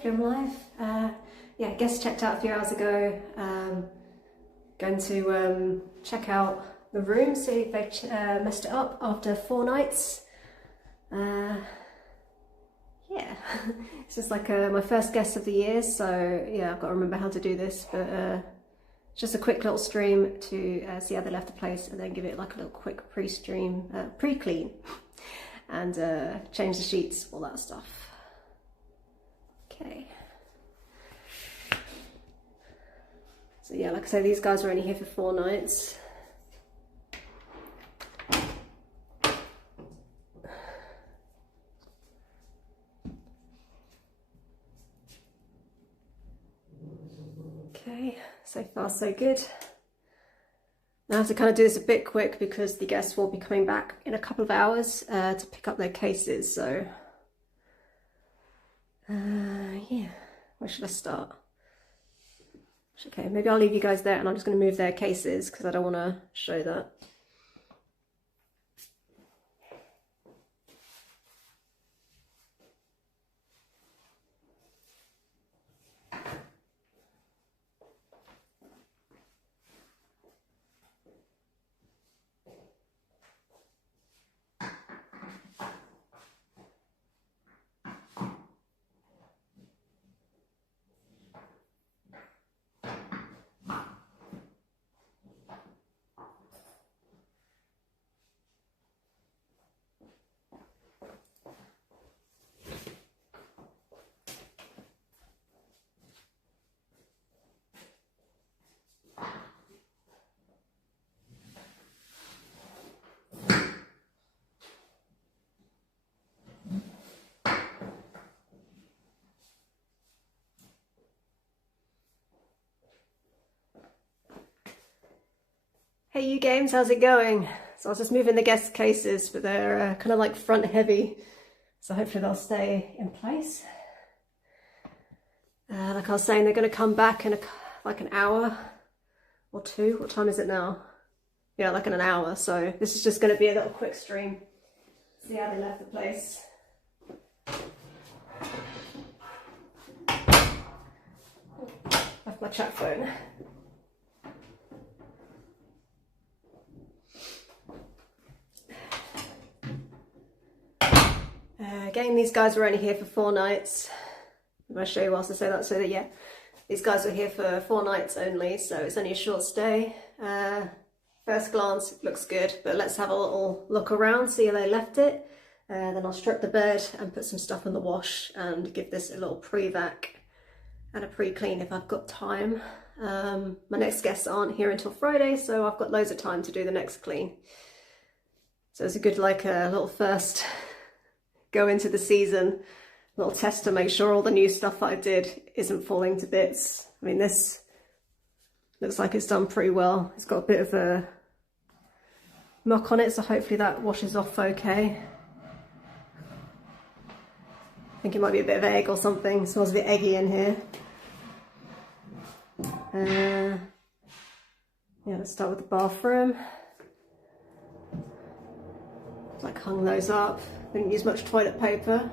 hopefully I'm live. Yeah, guest checked out a few hours ago. Going to check out the room, see if they messed it up after 4 nights. Yeah, it's just like my first guest of the year, so yeah, I've got to remember how to do this, but just a quick little stream to see how they left the place, and then give it like a little quick pre-clean, and change the sheets, all that stuff. Okay. So yeah, like I say, these guys were only here for 4 nights. Okay, so far so good. I have to kind of do this a bit quick because the guests will be coming back in a couple of hours to pick up their cases, so yeah, where should I start? Okay, maybe I'll leave you guys there and I'm just going to move their cases because I don't want to show that. Hey you games, how's it going? So I was just moving the guest cases, but they're kind of like front heavy, so hopefully they'll stay in place. Like I was saying, they're going to come back in like an hour or 2. What time is it now? Yeah, like in an hour, so this is just going to be a little quick stream. See how they left the place. Left my chat phone. Again, these guys were only here for 4 nights. I'm going to show you whilst I say that, so that yeah, these guys were here for 4 nights only, so it's only a short stay. First glance, it looks good, but let's have a little look around, see how they left it. Then I'll strip the bed and put some stuff in the wash and give this a little pre-vac and a pre-clean if I've got time. My next guests aren't here until Friday, so I've got loads of time to do the next clean. So it's a good like a little first go into the season little test to make sure all the new stuff that I did isn't falling to bits. I mean, this looks like it's done pretty well. It's got a bit of a muck on it, so hopefully that washes off okay. I think it might be a bit of egg or something. It smells a bit eggy in here. Yeah, let's start with the bathroom. Like hung those up. Didn't use much toilet paper.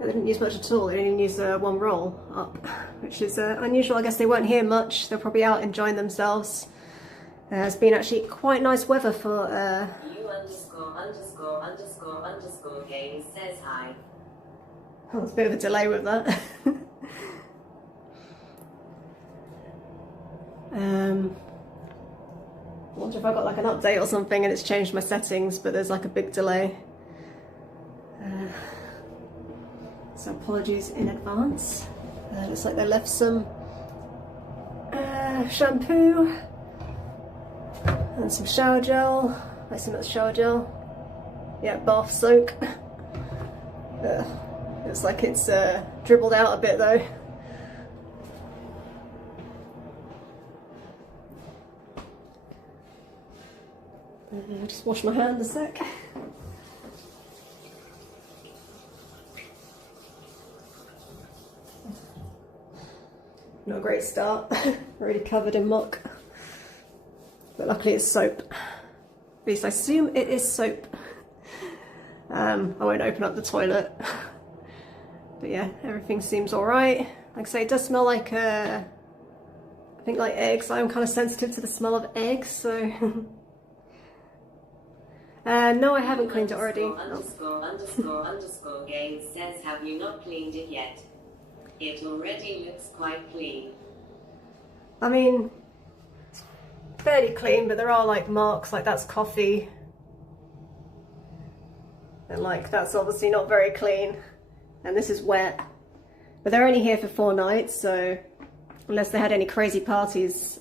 They didn't use much at all. They only used 1 roll up, which is unusual. I guess they weren't here much. They're probably out enjoying themselves. It's been actually quite nice weather for you____game says hi. Oh, there's a bit of a delay with that. I wonder if I got like an update or something and it's changed my settings, but there's like a big delay. So apologies in advance. Looks like they left some shampoo and some shower gel. I assume that's shower gel. Yeah, bath soak. Looks like it's dribbled out a bit though. Just wash my hand a sec. Not a great start. Already covered in muck. But luckily it's soap. At least I assume it is soap. I won't open up the toilet. But yeah, everything seems all right. Like I say, it does smell like I think like eggs. I'm kind of sensitive to the smell of eggs, so. No, I haven't cleaned it already. Underscore game says, have you not cleaned it yet? It already looks quite clean. I mean, fairly clean, but there are like marks, like that's coffee. And like that's obviously not very clean. And this is wet. But they're only here for 4 nights, so unless they had any crazy parties,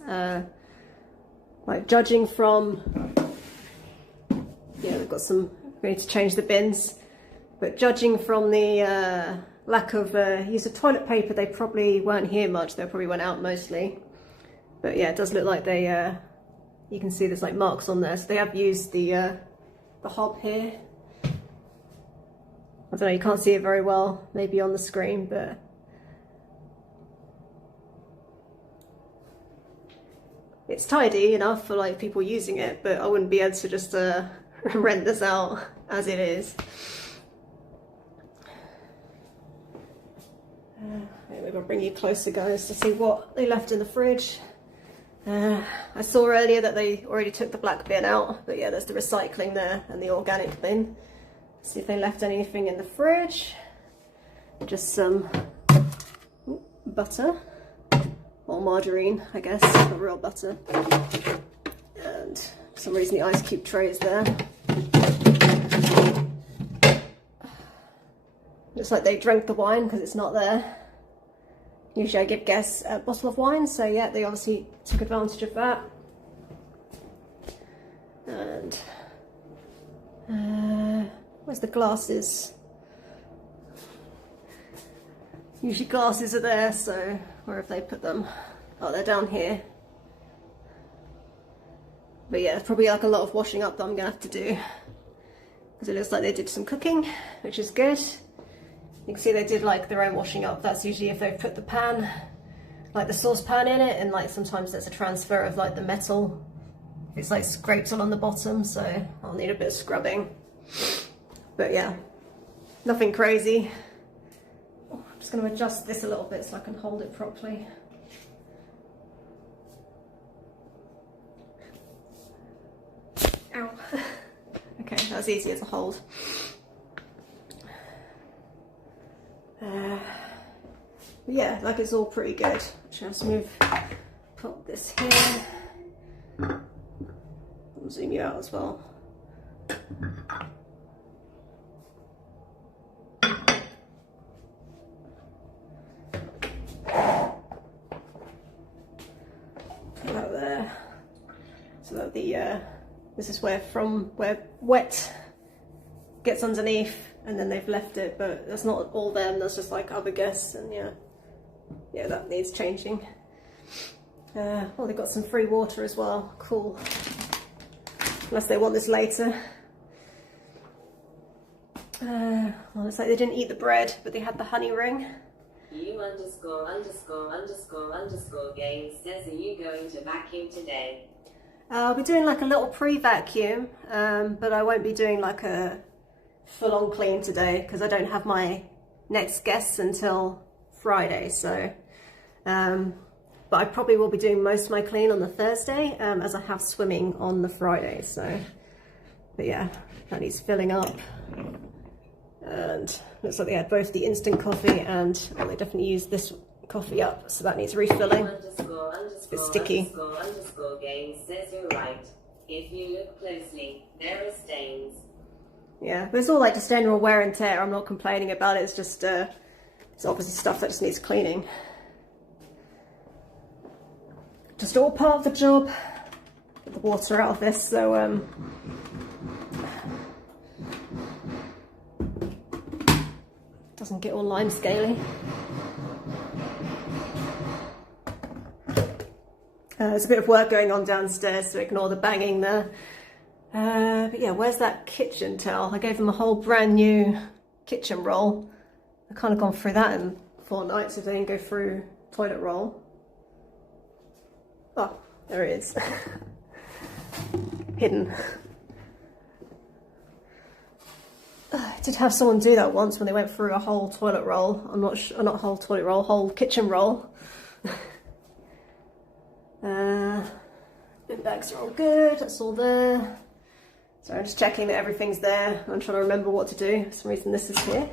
like judging from, yeah, we've got some, we need to change the bins, but judging from the lack of use of toilet paper, they probably weren't here much. They probably went out mostly. But yeah, it does look like they, you can see there's like marks on there. So they have used the hob here. I don't know, you can't see it very well, maybe on the screen, but it's tidy enough for like people using it, but I wouldn't be able to just rent this out as it is. Maybe I'll bring you closer, guys, to see what they left in the fridge. I saw earlier that they already took the black bin out, but yeah, there's the recycling there and the organic bin. See if they left anything in the fridge. Just some butter, or margarine, I guess, not real butter. And for some reason the ice cube tray is there. Looks like they drank the wine because it's not there. Usually I give guests a bottle of wine, so yeah, they obviously took advantage of that. And where's the glasses? Usually glasses are there, so where have they put them? Oh, they're down here. But yeah, it's probably like a lot of washing up that I'm gonna have to do, because it looks like they did some cooking, which is good. You can see they did like their own washing up. That's usually if they've put the pan, like the saucepan in it, and like sometimes there's a transfer of like the metal. It's like scraped along the bottom, so I'll need a bit of scrubbing. But yeah, nothing crazy. Oh, I'm just going to adjust this a little bit so I can hold it properly. Ow. Okay, that's easier to hold. Yeah, like it's all pretty good. Just put this here. I'll zoom you out as well. Put that there. So that this is where wet gets underneath, and then they've left it, but that's not all them, that's just like other guests, and yeah, that needs changing. Oh, they've got some free water as well, cool. Unless they want this later. Well, it's like they didn't eat the bread, but they had the honey ring. You underscore game says, are you going to vacuum today? I'll be doing like a little pre-vacuum, but I won't be doing like a full-on clean today because I don't have my next guests until Friday, so but I probably will be doing most of my clean on the Thursday, as I have swimming on the Friday. So but yeah, that needs filling up, and looks like they had both the instant coffee and they definitely used this coffee up, so that needs refilling. It's a bit sticky. Underscore game says you're right. If you look closely, there are stains. Yeah, but it's all like just general wear and tear. I'm not complaining about it. It's just it's obviously stuff that just needs cleaning. Just all part of the job. Get the water out of this, so doesn't get all lime scaly. There's a bit of work going on downstairs, so ignore the banging there. But yeah, where's that kitchen towel? I gave them a whole brand new kitchen roll. I've kind of gone through that in 4 nights if they didn't go through toilet roll. Oh, there it is. Hidden. did have someone do that once when they went through a whole toilet roll. I'm not sure, not whole toilet roll, whole kitchen roll. Bin bags are all good, that's all there. So I'm just checking that everything's there. I'm trying to remember what to do. For some reason this is here.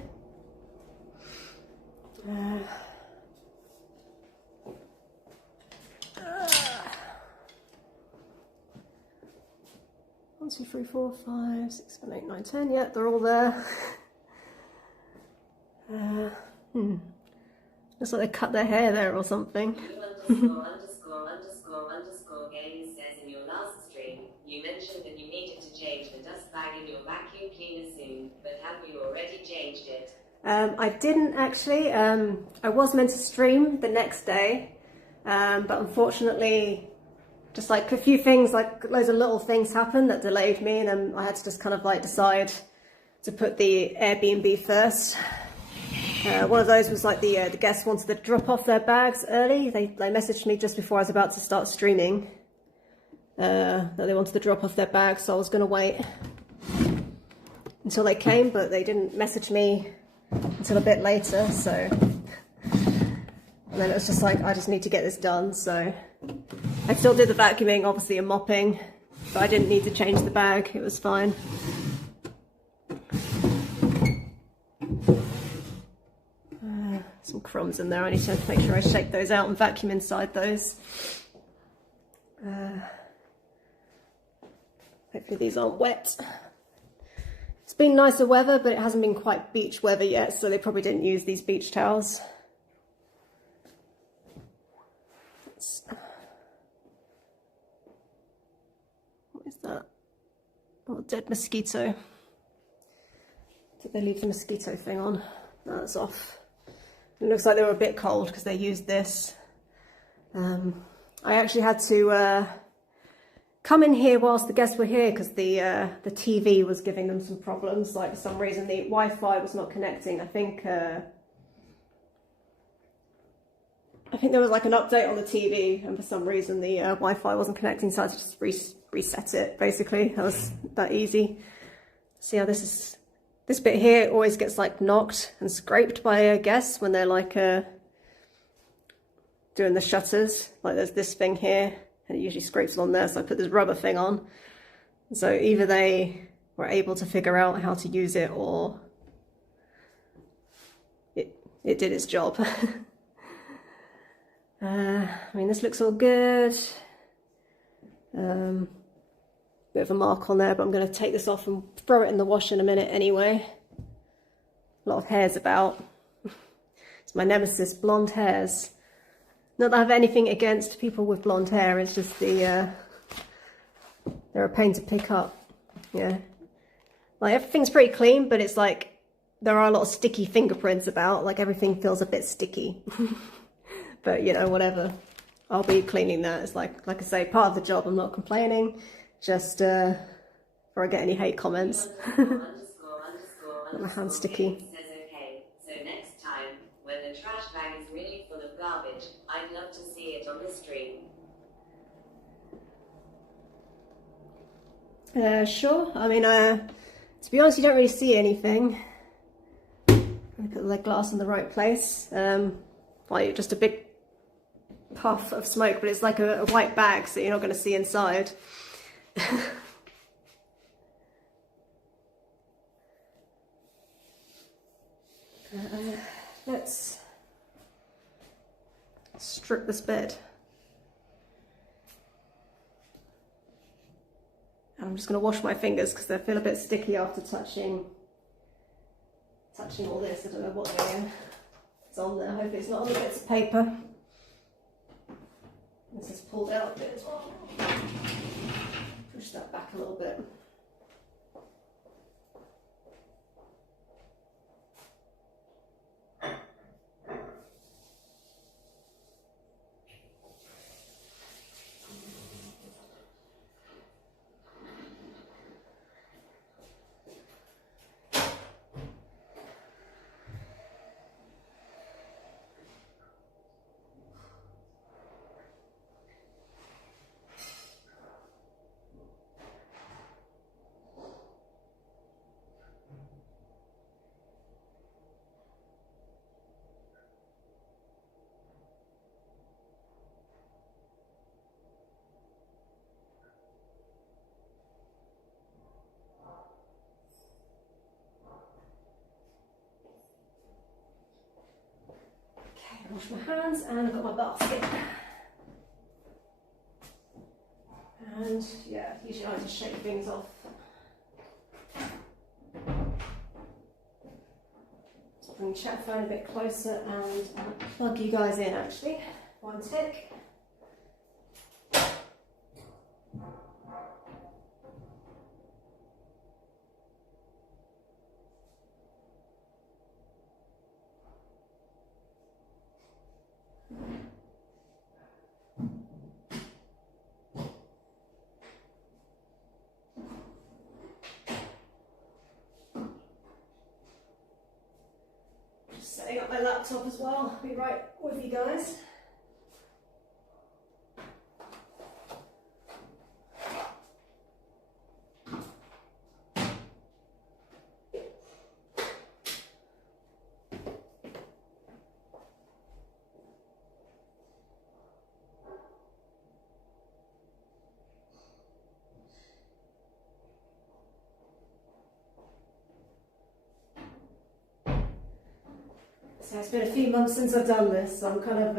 1, 2, 3, 4, 5, 6, 7, 8, 9, 10. Yeah, they're all there. Looks like they cut their hair there or something. Game says in your last stream, you mentioned that you needed to change the dust bag in your vacuum cleaner soon, but have you already changed it? I didn't actually. I was meant to stream the next day, but unfortunately, just like a few things, like loads of little things happened that delayed me, and then I had to just kind of like decide to put the Airbnb first. One of those was like the guests wanted to drop off their bags early. They messaged me just before I was about to start streaming that they wanted to drop off their bags, so I was going to wait until they came, but they didn't message me until a bit later, so, and then it was just like, I just need to get this done, so I still did the vacuuming, obviously, and mopping, but I didn't need to change the bag, it was fine. Some crumbs in there, I need to make sure I shake those out and vacuum inside those. Hopefully these aren't wet. It's been nicer weather, but it hasn't been quite beach weather yet, so they probably didn't use these beach towels. What is that? Oh, a dead mosquito. Did they leave the mosquito thing on? No, that's off. It looks like they were a bit cold because they used this. I actually had to come in here whilst the guests were here because the TV was giving them some problems. Like for some reason the Wi-Fi was not connecting. I think there was like an update on the TV, and for some reason the Wi-Fi wasn't connecting, so I had to just reset it. Basically, that was that easy. See how this is. This bit here always gets like knocked and scraped by guests when they're like doing the shutters. Like there's this thing here, and it usually scrapes on there, so I put this rubber thing on. So either they were able to figure out how to use it, or it did its job. I mean, this looks all good. Bit of a mark on there, but I'm going to take this off and throw it in the wash in a minute anyway. A lot of hairs about. It's my nemesis, blonde hairs. Not that I have anything against people with blonde hair, it's just they're a pain to pick up. Yeah. Like everything's pretty clean, but it's like there are a lot of sticky fingerprints about, like everything feels a bit sticky. But you know, whatever. I'll be cleaning that. It's like I say, part of the job, I'm not complaining. Just before I get any hate comments. Got my hand sticky. Says okay. So next time, when the trash bag is really full of garbage, I'd love to see it on the stream. Sure. I mean, to be honest, you don't really see anything. Put the glass in the right place. Like just a big puff of smoke, but it's like a white bag, so you're not going to see inside. Let's strip this bed. I'm just going to wash my fingers because they feel a bit sticky after touching all this. I don't know what is on there. Hopefully it's not on the bits of paper. This is pulled out a bit as well. Push that back a little bit. hands, and I've got my basket. And yeah, usually I just shake things off. Let's bring the chat phone a bit closer and plug you guys in actually. One tick. Setting up my laptop as well. I'll be right with you guys. So it's been a few months since I've done this, so I'm kind of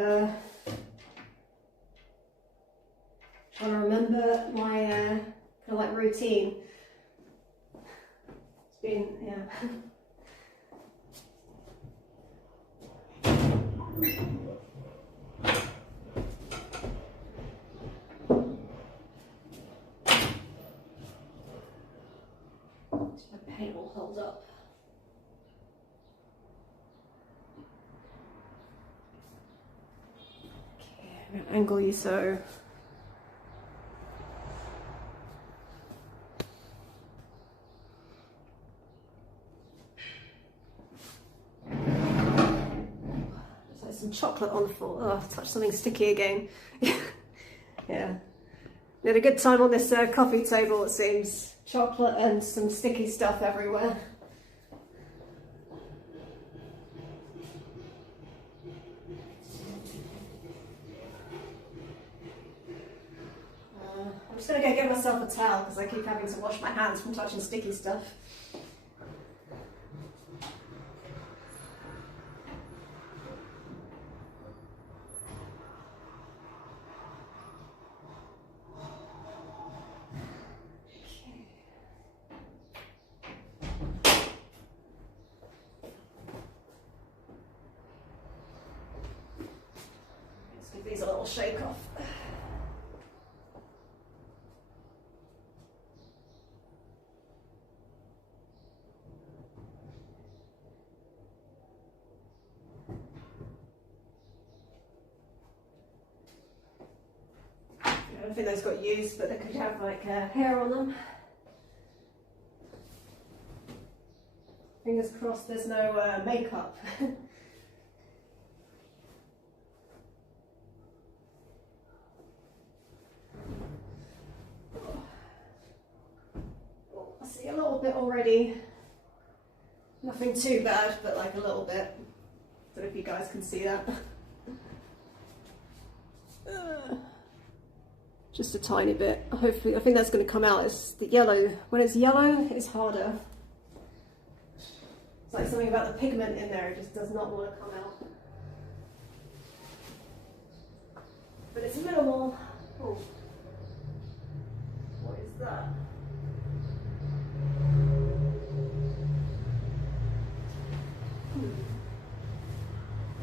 trying to remember my kind of like routine. It's been, yeah. So my paint will hold up. Angle you so there's some chocolate on the floor. Oh, I've touched something sticky again. Yeah, we had a good time on this coffee table, it seems. Chocolate and some sticky stuff everywhere. I'm just going to go get myself a towel because I keep having to wash my hands from touching sticky stuff. Let's give these a little shake off. I don't think those got used, but they could have like hair on them. Fingers crossed there's no makeup. Oh, I see a little bit already. Nothing too bad, but like a little bit. Don't know if you guys can see that. Just a tiny bit. Hopefully, I think that's going to come out. It's the yellow. When it's yellow, it's harder. It's like something about the pigment in there. It just does not want to come out. But it's minimal. Oh, what is that?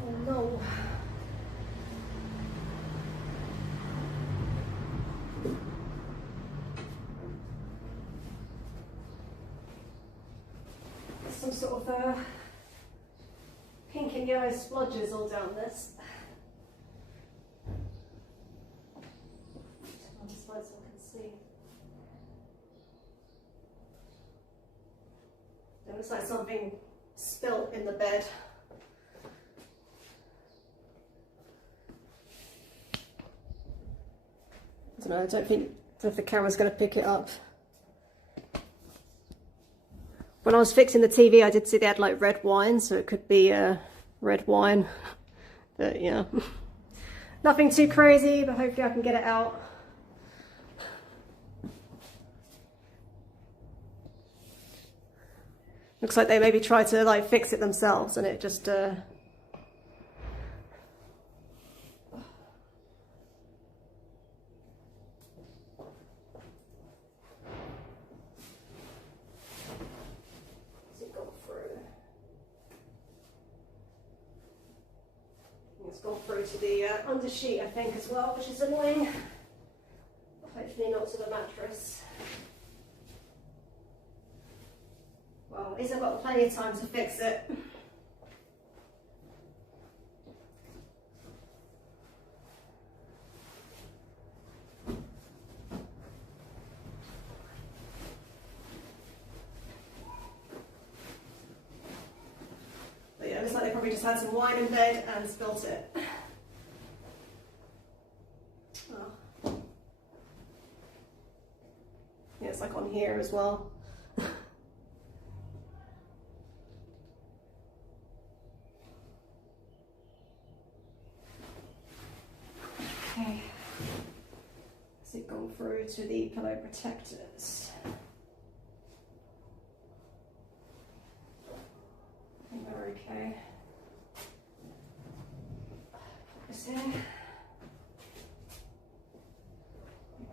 Oh no. Some sort of pink and yellow splodges all down this. On this side so I can see. It looks like something spilt in the bed. I don't know, I don't think if the camera's going to pick it up. When I was fixing the TV, I did see they had like red wine, so it could be red wine. But yeah, nothing too crazy, but hopefully I can get it out. Looks like they maybe tried to like fix it themselves and it just gone through to the undersheet, I think, as well, which is annoying. Hopefully not to the mattress. Well, at least I've got plenty of time to fix it. But yeah, it looks like they probably just had some wine in bed and spilt it. Oh. Yeah, it's like on here as well. Okay. Has it gone through to the pillow protectors? I think they're okay. Put this in.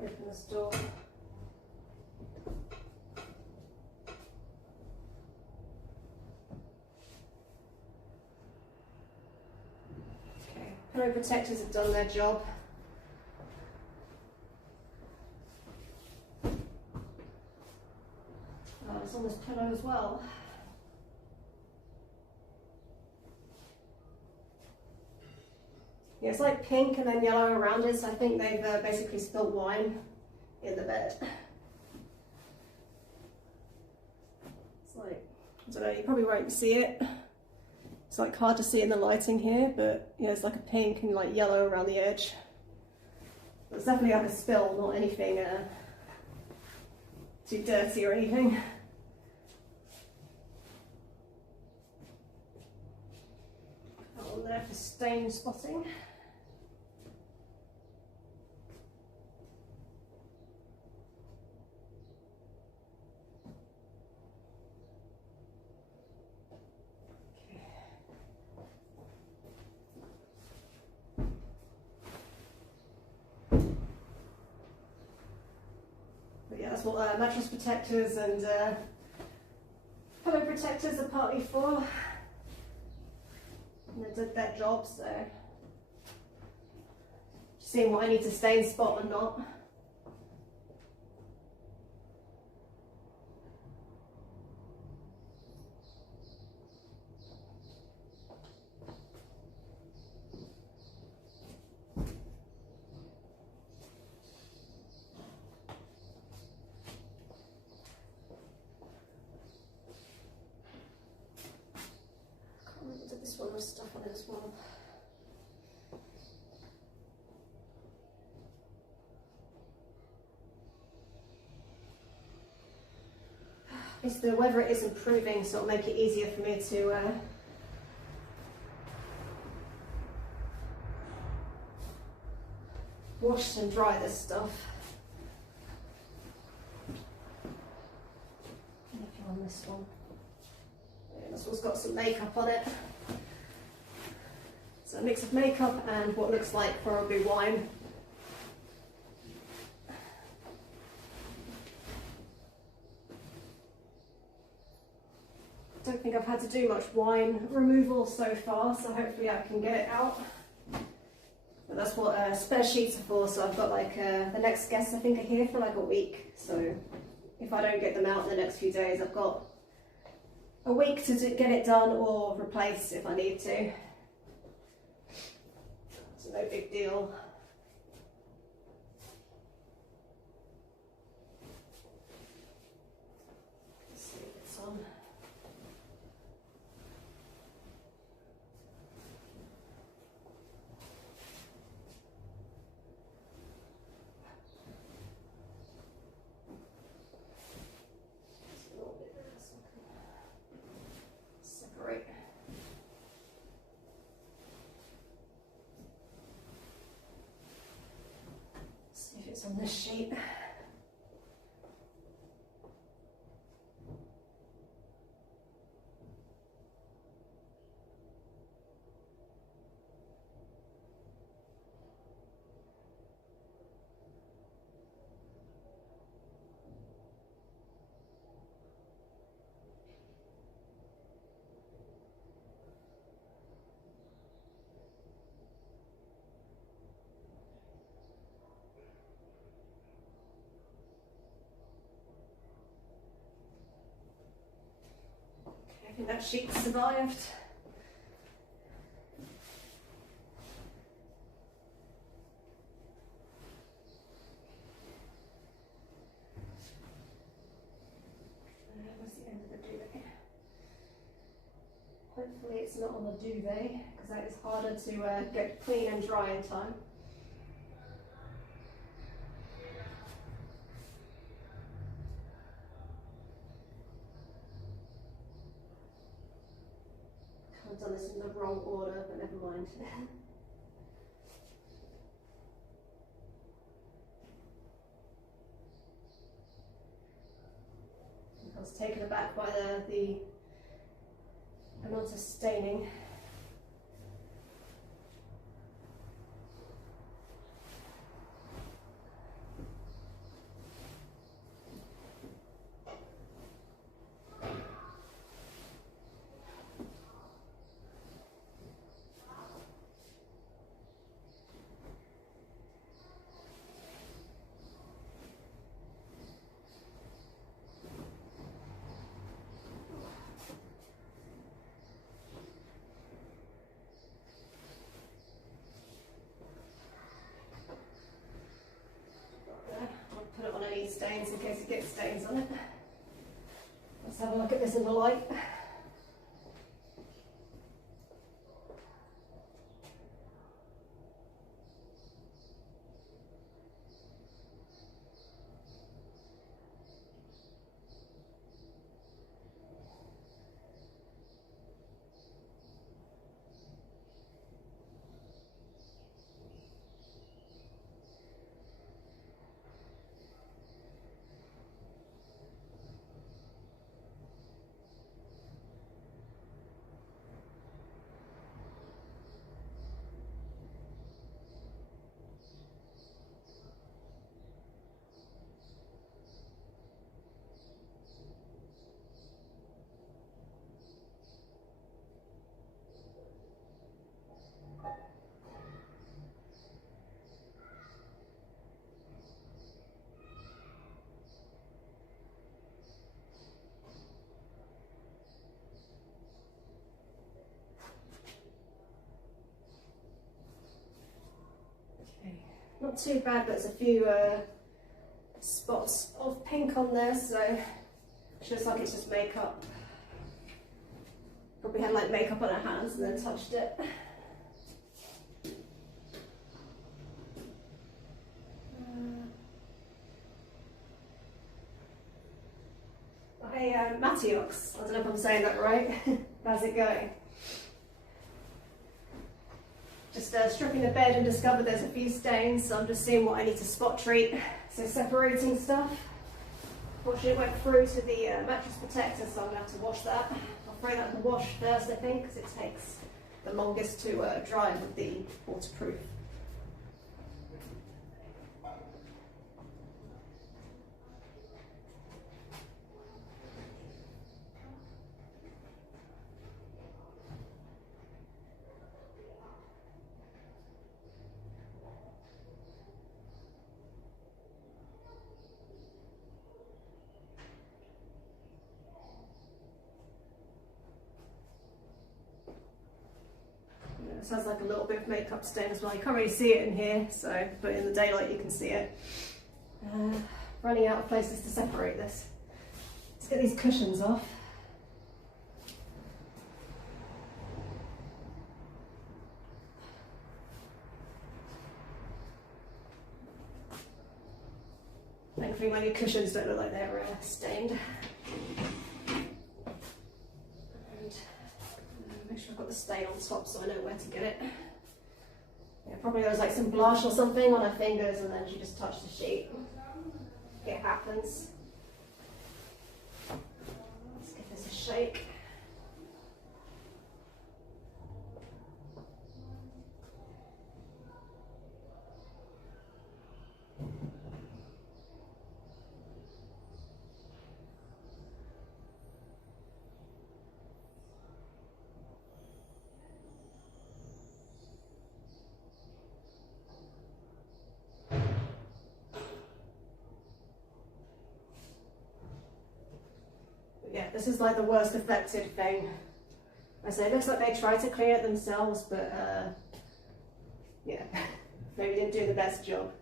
Open this door. Okay, pillow protectors have done their job. Oh, it's on this pillow as well. Yeah, it's like pink and then yellow around it, so I think they've basically spilled wine in the bed. It's like, I don't know, you probably won't see it. It's like hard to see in the lighting here, but yeah, it's like a pink and like yellow around the edge. It's definitely like a spill, not anything too dirty or anything. That one there for stain spotting. But yeah, that's what mattress protectors and pillow protectors are partly for. And they did their job, so just seeing what I need to stain spot or not. This one was stuff on it as well. It's the weather is improving, so it'll make it easier for me to wash and dry this stuff. Nothing on this one. Yeah, this one's got some makeup on it. So a mix of makeup and what looks like probably wine. Don't think I've had to do much wine removal so far, so hopefully I can get it out. But that's what spare sheets are for, so I've got like the next guests I think are here for like a week, so if I don't get them out in the next few days, I've got a week to get it done or replace if I need to. So no big deal. Let's see if it's on. Separate. See if it's on this sheet. think that sheet survived. Where's the end of the duvet? Hopefully it's not on the duvet, because that is harder to get clean and dry in time. I've done this in the wrong order, but never mind. I was taken aback by the amount of staining. Put it on any stains in case it gets stains on it. Let's have a look at this in the light. Not too bad, but there's a few spots of pink on there, so it looks like it's just makeup. Probably had like makeup on her hands and then touched it. Hey, Matiox, I don't know if I'm saying that right. How's it going? Just stripping the bed and discovered there's a few stains, so I'm just seeing what I need to spot treat. So separating stuff. Fortunately it went through to the mattress protector, so I'm going to have to wash that. I'll throw that in the wash first, I think, because it takes the longest to dry with the waterproof. This has like a little bit of makeup stain as well. You can't really see it in here, so but in the daylight you can see it. Running out of places to separate this. Let's get these cushions off. Thankfully my new cushions don't look like they're stained. Make sure I've got the stain on top so I know where to get it. Yeah, probably there was like some blush or something on her fingers and then she just touched the sheet. It happens. Let's give this a shake. Yeah, this is like the worst affected thing. I say it looks like they tried to clean it themselves, but yeah, maybe didn't do the best job.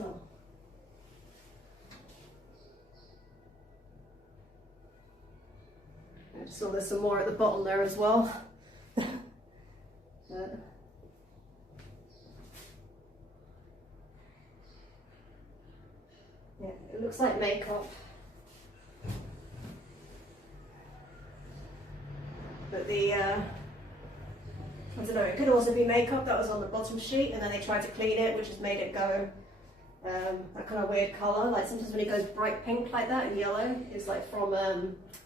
Oh. I just saw there's some more at the bottom there as well. Yeah, it looks like makeup. But I don't know, it could also be makeup that was on the bottom sheet and then they tried to clean it, which has made it go that kind of weird colour. Like sometimes when it goes bright pink like that and yellow, it's like from,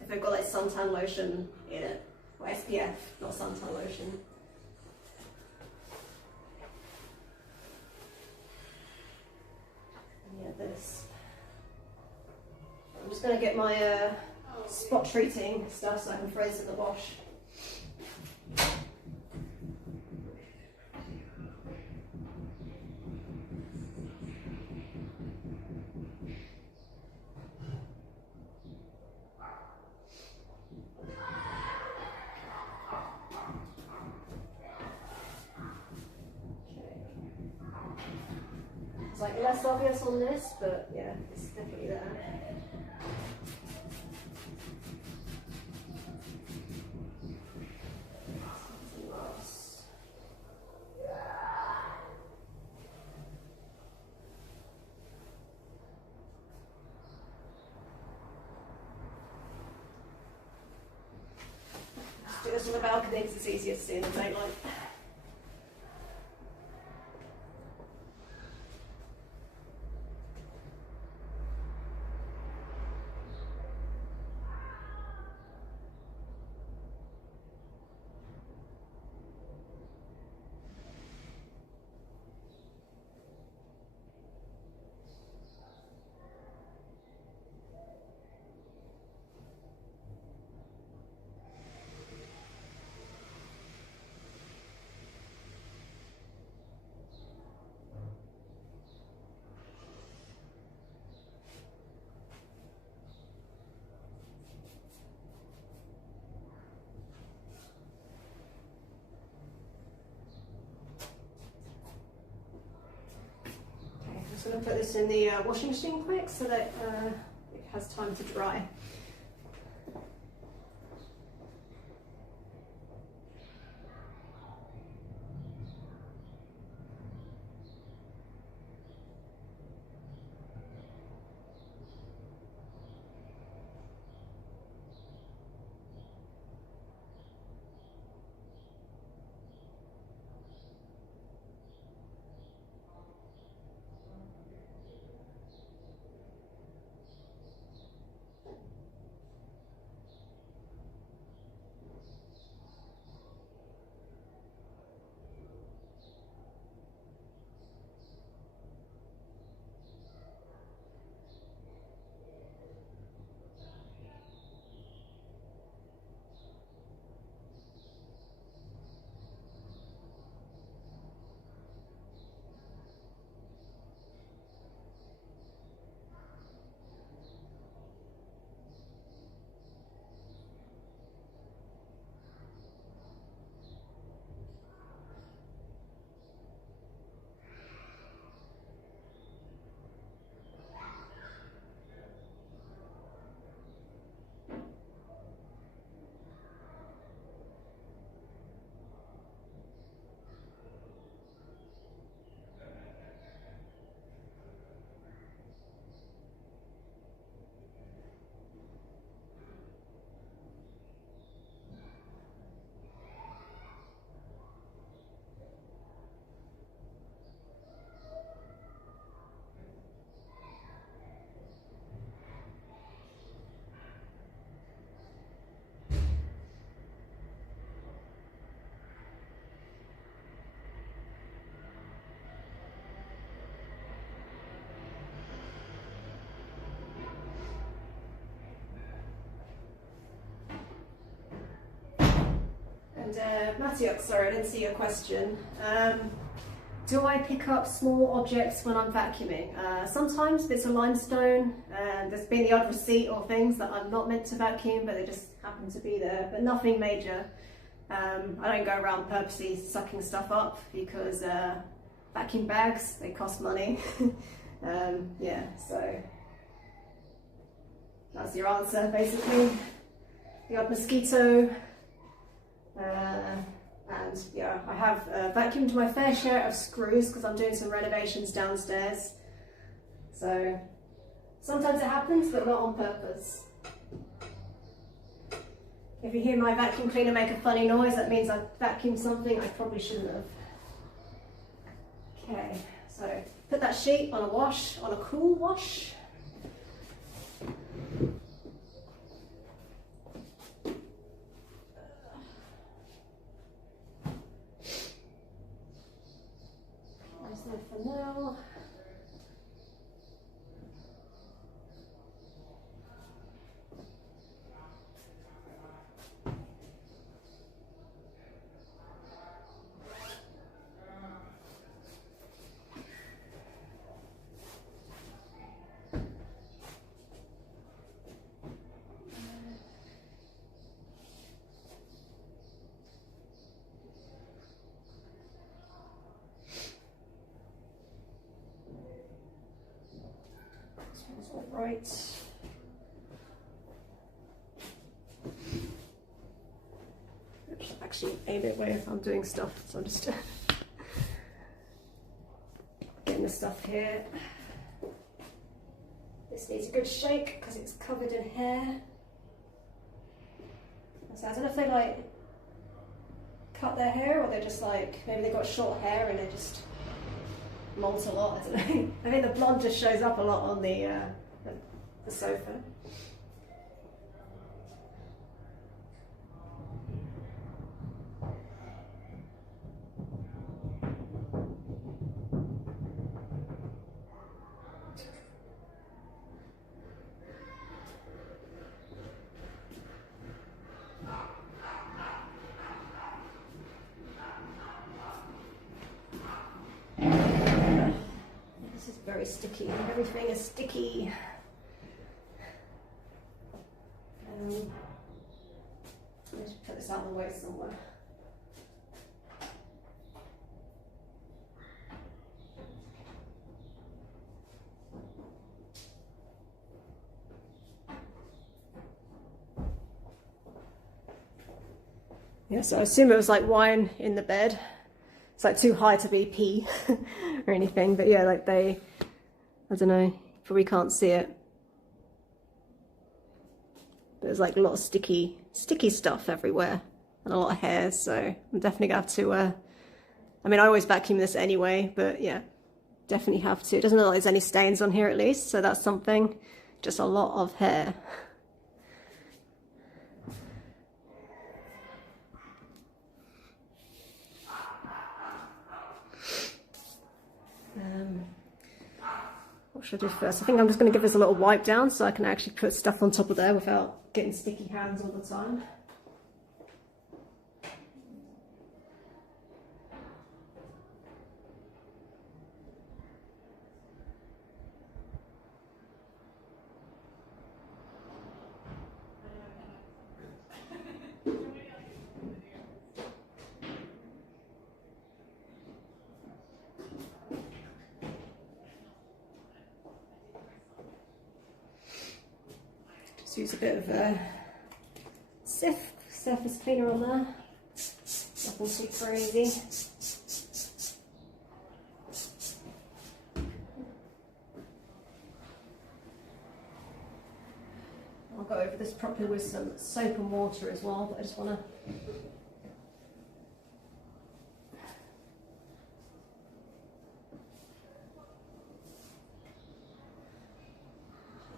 if they've got like suntan lotion in it, or SPF, not suntan lotion. And yeah, this. I'm just going to get my spot treating stuff so I can throw this in the wash. It's like less obvious on this, but yeah, it's definitely there. Just do this on the balcony because it's easier to see in the daylight. I'm going to put this in the washing machine quick so that it has time to dry. And Matthew, sorry, I didn't see your question. Do I pick up small objects when I'm vacuuming? Sometimes bits of limestone, and there's been the odd receipt or things that I'm not meant to vacuum, but they just happen to be there, but nothing major. I don't go around purposely sucking stuff up because vacuum bags, they cost money. Yeah, so that's your answer basically. The odd mosquito. And yeah, I have vacuumed my fair share of screws because I'm doing some renovations downstairs. So sometimes it happens, but not on purpose. If you hear my vacuum cleaner make a funny noise, that means I've vacuumed something I probably shouldn't have. Okay, so put that sheet on a wash, on a cool wash. For now. All right. Actually aim it where I'm doing stuff, so I'm just getting the stuff here. This needs a good shake because it's covered in hair. So I don't know if they like cut their hair or they're just like, maybe they've got short hair and they just molt a lot, I don't know. I think the blonde just shows up a lot on the sofa. This is very sticky. Everything is sticky. Let's put this out of the way somewhere. Yeah, so I assume it was like wine in the bed. It's like too high to be pee or anything, but yeah, like I don't know, probably can't see it. There's like a lot of sticky stuff everywhere and a lot of hair, so I'm definitely gonna have to, I mean, I always vacuum this anyway, but yeah, definitely have to. It doesn't look like there's any stains on here at least, so that's something. Just a lot of hair. What should I do first? I think I'm just going to give this a little wipe down so I can actually put stuff on top of there without getting sticky hands all the time. Just use a bit of surface cleaner on there. Nothing too crazy. I'll go over this properly with some soap and water as well, but I just want to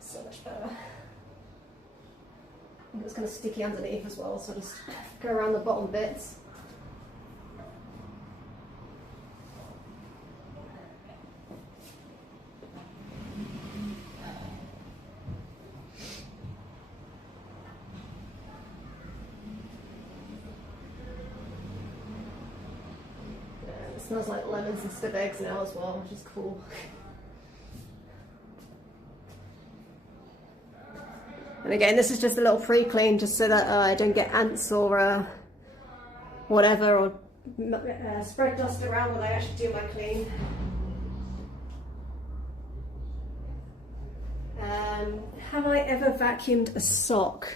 so much better. It was kind of sticky underneath as well, so just go around the bottom bits. smells like lemons instead of eggs now as well, which is cool. And again, this is just a little pre-clean just so that I don't get ants or whatever, or spread dust around when I actually do my clean. Have I ever vacuumed a sock?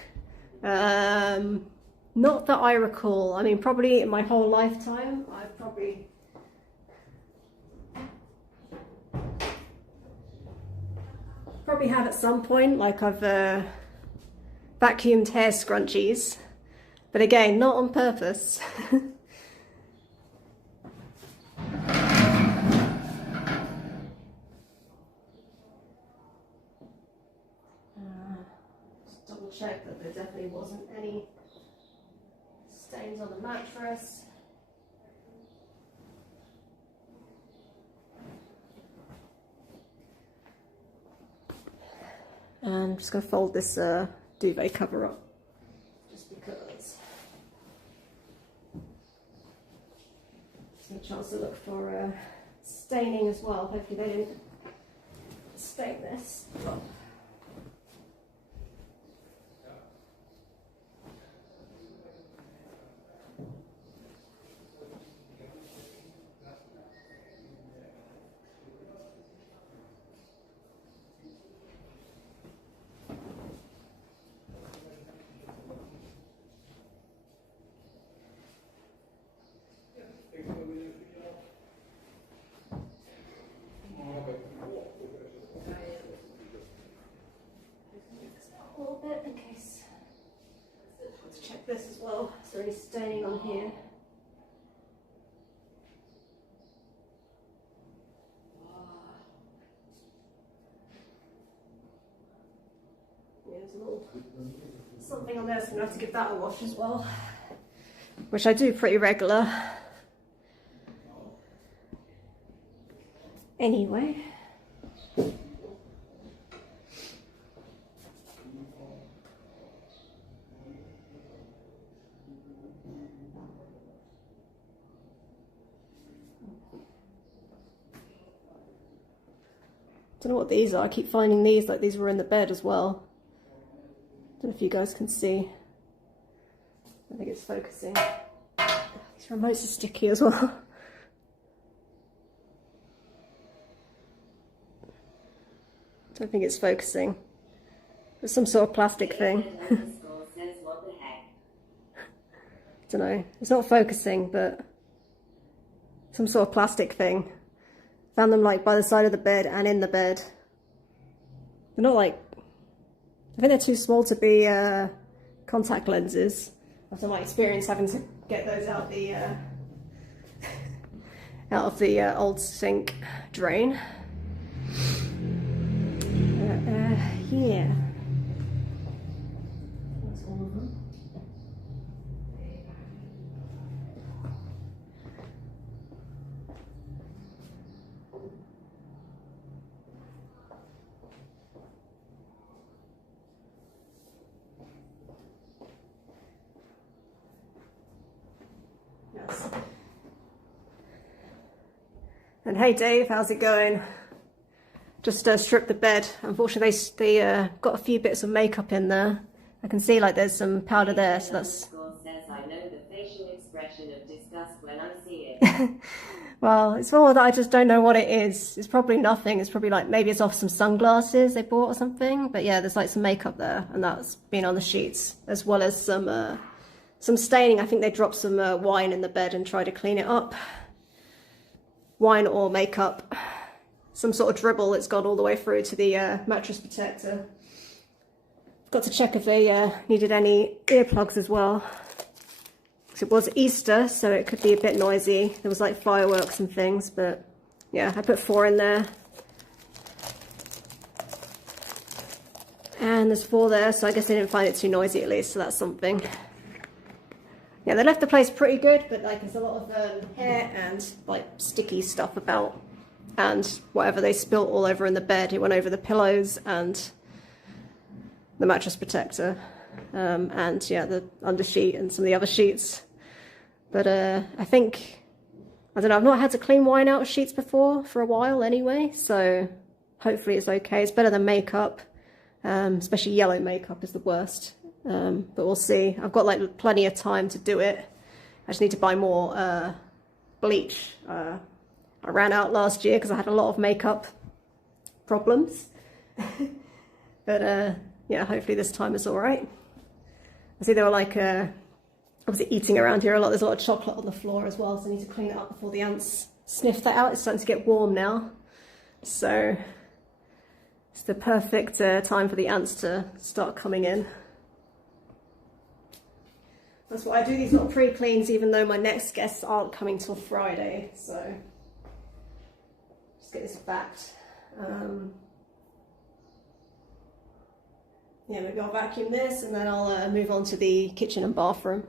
Not that I recall. I mean, probably in my whole lifetime, I've probably have at some point, like I've vacuumed hair scrunchies, but again, not on purpose. Just double check that there definitely wasn't any stains on the mattress. And I'm just going to fold this duvet cover up, just because. Just a chance to look for staining as well. Hopefully they didn't stain this. Well, a little bit in case. Let's check this as well. Is there any staining on here? Yeah, there's a little something on there, so I'm going to have to give that a wash as well, which I do pretty regular. Anyway. Don't know what these are. I keep finding these, like these were in the bed as well. Don't know if you guys can see. I think it's focusing. These remotes are sticky as well. Don't think it's focusing. It's some sort of plastic thing. Don't know. It's not focusing, but some sort of plastic thing. Found them like by the side of the bed and in the bed. They're not like, I think they're too small to be contact lenses. After my experience having to get those out of the old sink drain. Yeah. That's all of them. Yes. And hey Dave, how's it going? Just stripped the bed. Unfortunately, they got a few bits of makeup in there. I can see like there's some powder there, so that's. I know the facial expression of disgust when I see it. Well, it's more that I just don't know what it is. It's probably nothing. It's probably like maybe it's off some sunglasses they bought or something. But yeah, there's like some makeup there, and that's been on the sheets, as well as some staining. I think they dropped some wine in the bed and tried to clean it up. Wine or makeup. Some sort of dribble that's gone all the way through to the mattress protector. Got to check if they needed any earplugs as well. Because it was Easter, so it could be a bit noisy. There was like fireworks and things, but yeah, I put 4 in there. And there's 4 there, so I guess they didn't find it too noisy at least, so that's something. Yeah, they left the place pretty good, but like there's a lot of hair and like sticky stuff about. And whatever they spilt all over in the bed, it went over the pillows and the mattress protector, and yeah, the undersheet and some of the other sheets. But I think I don't know, I've not had to clean wine out sheets before for a while anyway, so hopefully it's okay. It's better than makeup, especially yellow makeup is the worst. But we'll see. I've got like plenty of time to do it. I just need to buy more bleach. I ran out last year because I had a lot of makeup problems. But yeah, hopefully this time it's all right. I see they were like obviously eating around here a lot. There's a lot of chocolate on the floor as well, so I need to clean it up before the ants sniff that out. It's starting to get warm now, so it's the perfect time for the ants to start coming in. That's why I do these little pre-cleans, even though my next guests aren't coming till Friday. So just get this backed. Yeah, maybe I'll vacuum this and then I'll move on to the kitchen and bathroom.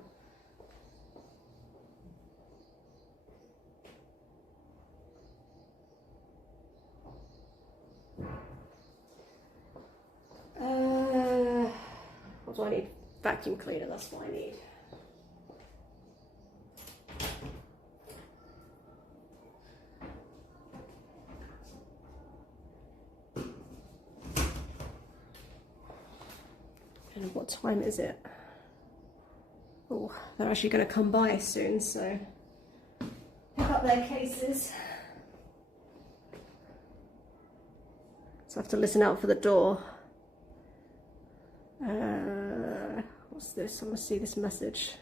What do I need? Vacuum cleaner, that's what I need. And what time is it? Oh, they're actually going to come by soon, so pick up their cases. So I have to listen out for the door. What's this? I must see this message.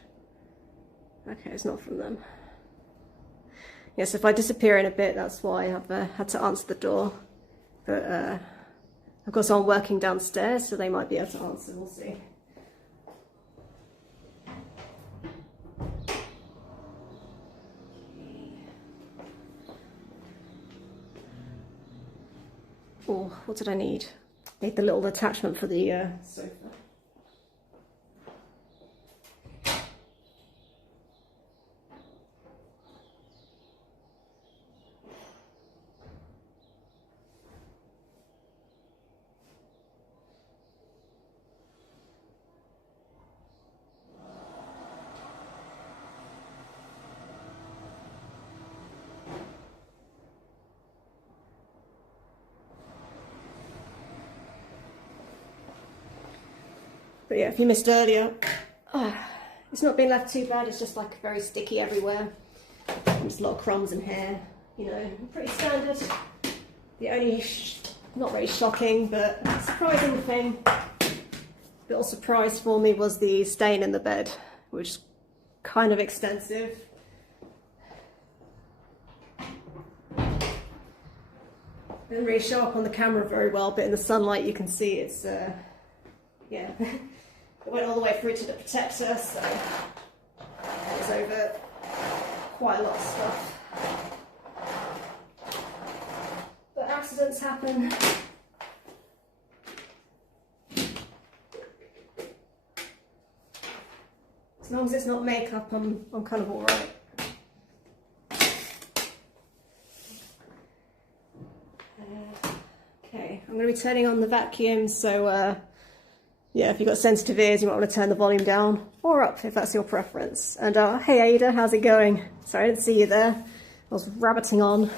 Okay, it's not from them. Yes, if I disappear in a bit, that's why I've had to answer the door. But I've got someone working downstairs, so they might be able to answer. We'll see. Oh, what did I need? I need the little attachment for the sofa. But yeah, if you missed earlier, it's not been left too bad. It's just like very sticky everywhere. There's a lot of crumbs and hair, you know, pretty standard. The only, not really shocking, but surprising thing, little surprise for me was the stain in the bed, which is kind of extensive. Didn't really show up on the camera very well, but in the sunlight you can see it's, yeah. It went all the way through to the protector, so it was over quite a lot of stuff. But accidents happen. As long as it's not makeup, I'm kind of alright. Okay, I'm going to be turning on the vacuum, so yeah, if you've got sensitive ears, you might want to turn the volume down or up if that's your preference. And hey Ada, how's it going? Sorry, I didn't see you there. I was rabbiting on.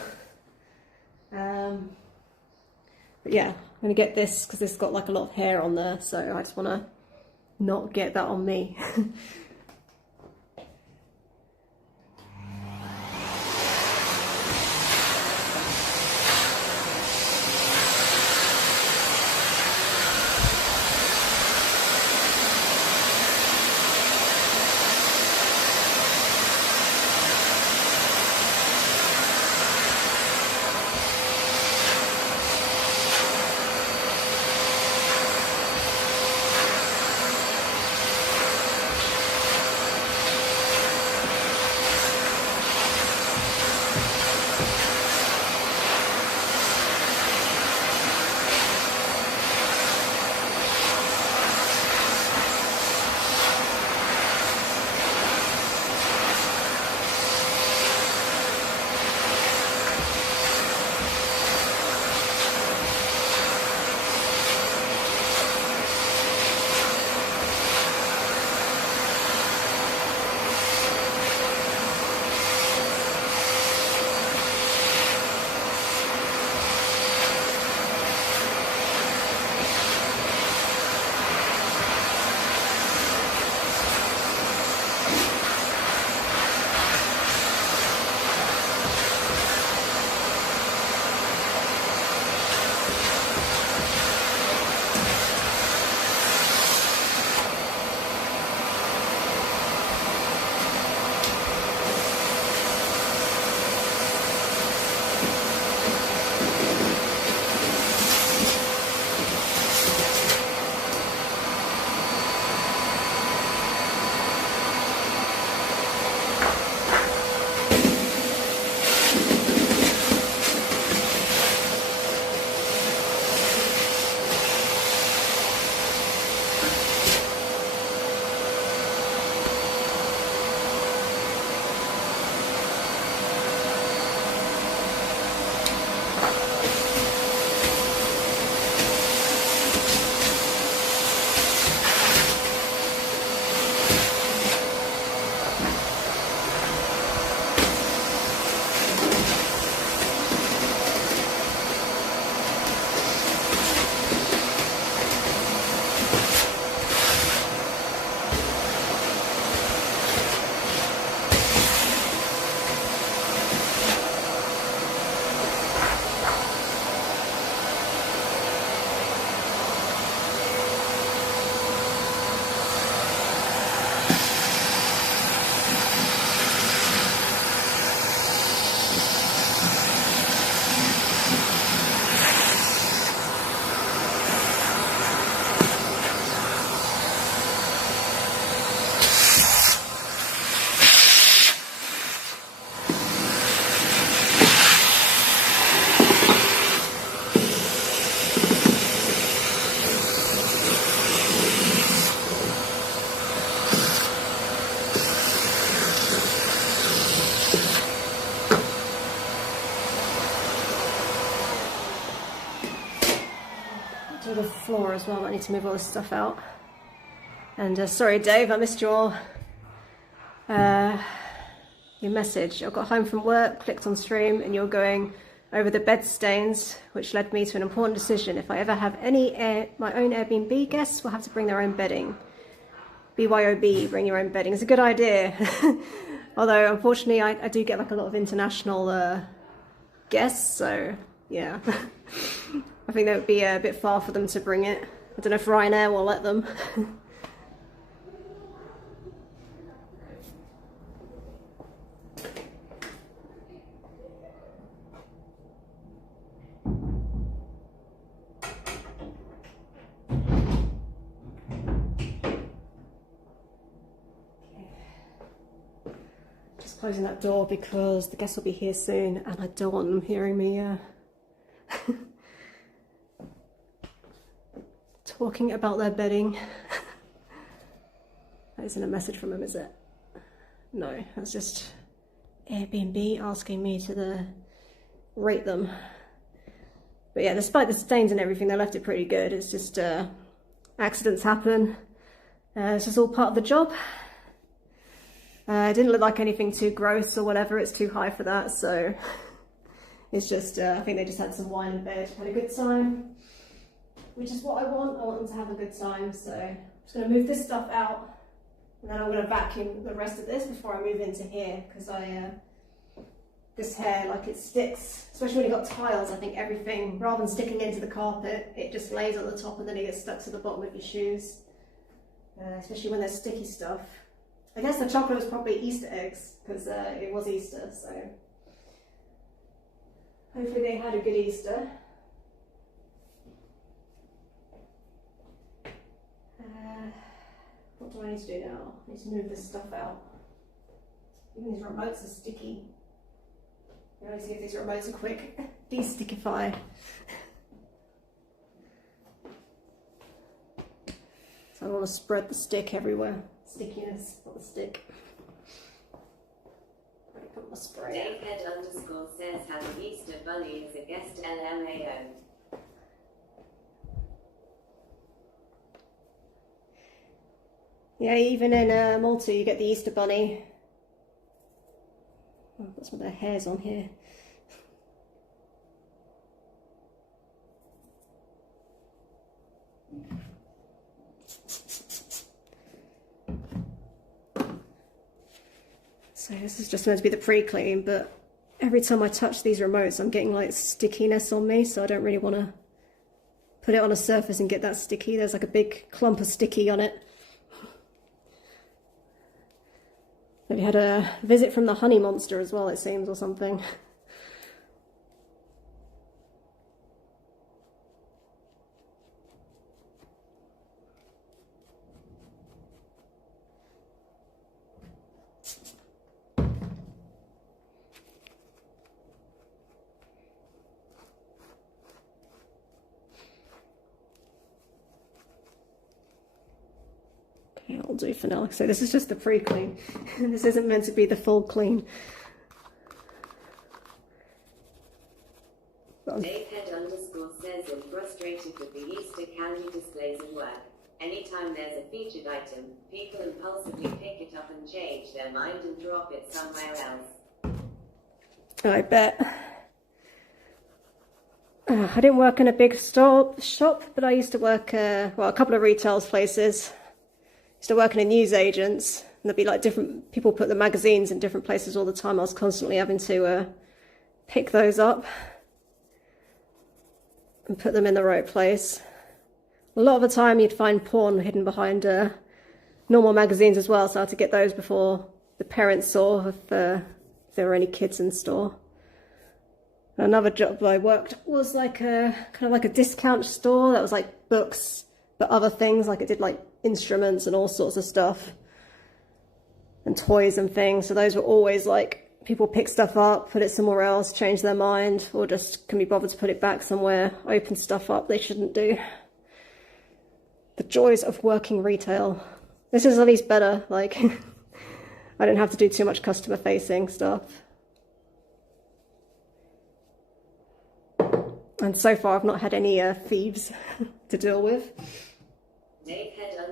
But yeah, I'm going to get this because it's got like a lot of hair on there, so I just want to not get that on me. to the floor as well. I need to move all this stuff out. And sorry, Dave, I missed your message. I got home from work, clicked on stream, and you're going over the bed stains, which led me to an important decision. If I ever have my own Airbnb guests will have to bring their own bedding. BYOB, bring your own bedding. It's a good idea. Although, unfortunately, I do get like a lot of international guests, so yeah. I think that would be a bit far for them to bring it. I don't know if Ryanair will let them. Closing that door because the guests will be here soon and I don't want them hearing me talking about their bedding. That isn't a message from them, is it? No, that's just Airbnb asking me to rate them. But yeah, despite the stains and everything, they left it pretty good. It's just accidents happen. It's just all part of the job. It didn't look like anything too gross or whatever, it's too high for that, so it's just, I think they just had some wine in bed, had a good time, which is what I want them to have a good time, so I'm just going to move this stuff out, and then I'm going to vacuum the rest of this before I move into here, because this hair, like, it sticks, especially when you've got tiles. I think everything, rather than sticking into the carpet, it just lays on the top and then it gets stuck to the bottom of your shoes, especially when there's sticky stuff. I guess the chocolate was probably Easter eggs, because it was Easter, so hopefully they had a good Easter. What do I need to do now? I need to move this stuff out. Even these remotes are sticky. I want to see if these remotes are quick. De-stickify. So I want to spread the stick everywhere. Stickiness, not the stick. Right, put my spray. Davehead_ says how the Easter Bunny is a guest LMAO. Yeah, even in Malta you get the Easter Bunny. Oh, I've got some of their hairs on here. So this is just meant to be the pre-clean, but every time I touch these remotes I'm getting like stickiness on me, so I don't really want to put it on a surface and get that sticky. There's like a big clump of sticky on it. Maybe had a visit from the honey monster as well, it seems, or something. Okay, I'll do for now. So this is just the pre-clean. This isn't meant to be the full clean. Davehead_ says I'm frustrated with the Easter calendar displays at work. Anytime there's a featured item, people impulsively pick it up and change their mind and drop it somewhere else. I bet. I didn't work in a big shop, but I used to work, well, a couple of retail places. I used to work in a newsagents, and there'd be like different people put the magazines in different places all the time. I was constantly having to pick those up and put them in the right place. A lot of the time you'd find porn hidden behind normal magazines as well, so I had to get those before the parents saw if there were any kids in store. Another job I worked was like a kind of like a discount store that was like books, but other things, like it did like instruments and all sorts of stuff and toys and things. So those were always like people pick stuff up, put it somewhere else, change their mind, or just can be bothered to put it back somewhere, open stuff up they shouldn't do. The joys of working retail. This is at least better, like I don't have to do too much customer facing stuff. And so far I've not had any thieves to deal with. Davehead_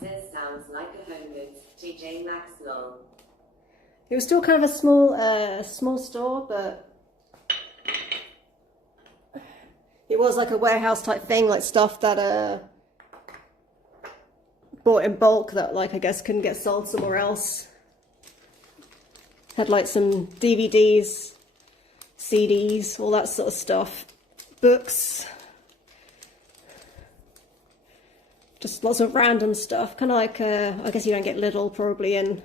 says sounds like a home goods. TJ Maxx lol. It was still kind of a small store, but it was like a warehouse type thing, like stuff that bought in bulk that, like, I guess couldn't get sold somewhere else. Had like some DVDs, CDs, all that sort of stuff, books, just lots of random stuff, kind of like, I guess you don't get Lidl probably in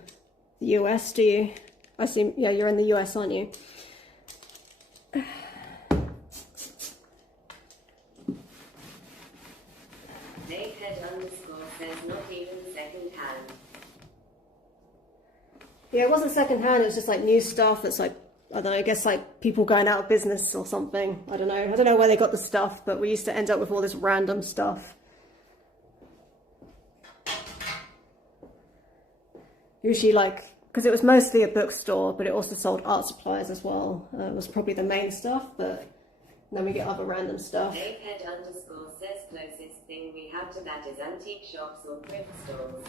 the US, do you? I assume, yeah, you're in the US, aren't you? Davehead_ says not even second hand. Yeah, it wasn't second hand, it was just like new stuff that's like, I don't know, I guess like people going out of business or something. I don't know where they got the stuff, but we used to end up with all this random stuff. Usually like, because it was mostly a bookstore, but it also sold art supplies as well. It was probably the main stuff, but then we get other random stuff. Davehead_ says closest thing we have to that is antique shops or thrift stores.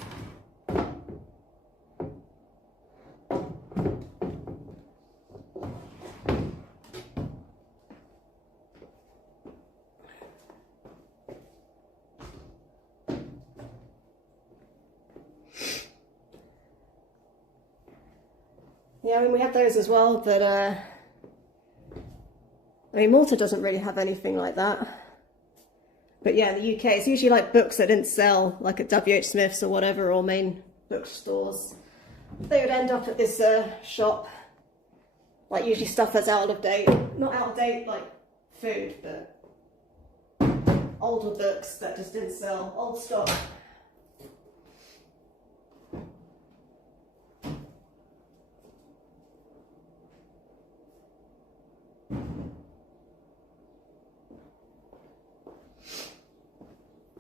Yeah, I mean, we have those as well, but I mean, Malta doesn't really have anything like that. But yeah, in the UK, it's usually like books that didn't sell, like at WH Smith's or whatever, or main bookstores. They would end up at this shop, like usually stuff that's out of date. Not out of date like food, but older books that just didn't sell, old stock.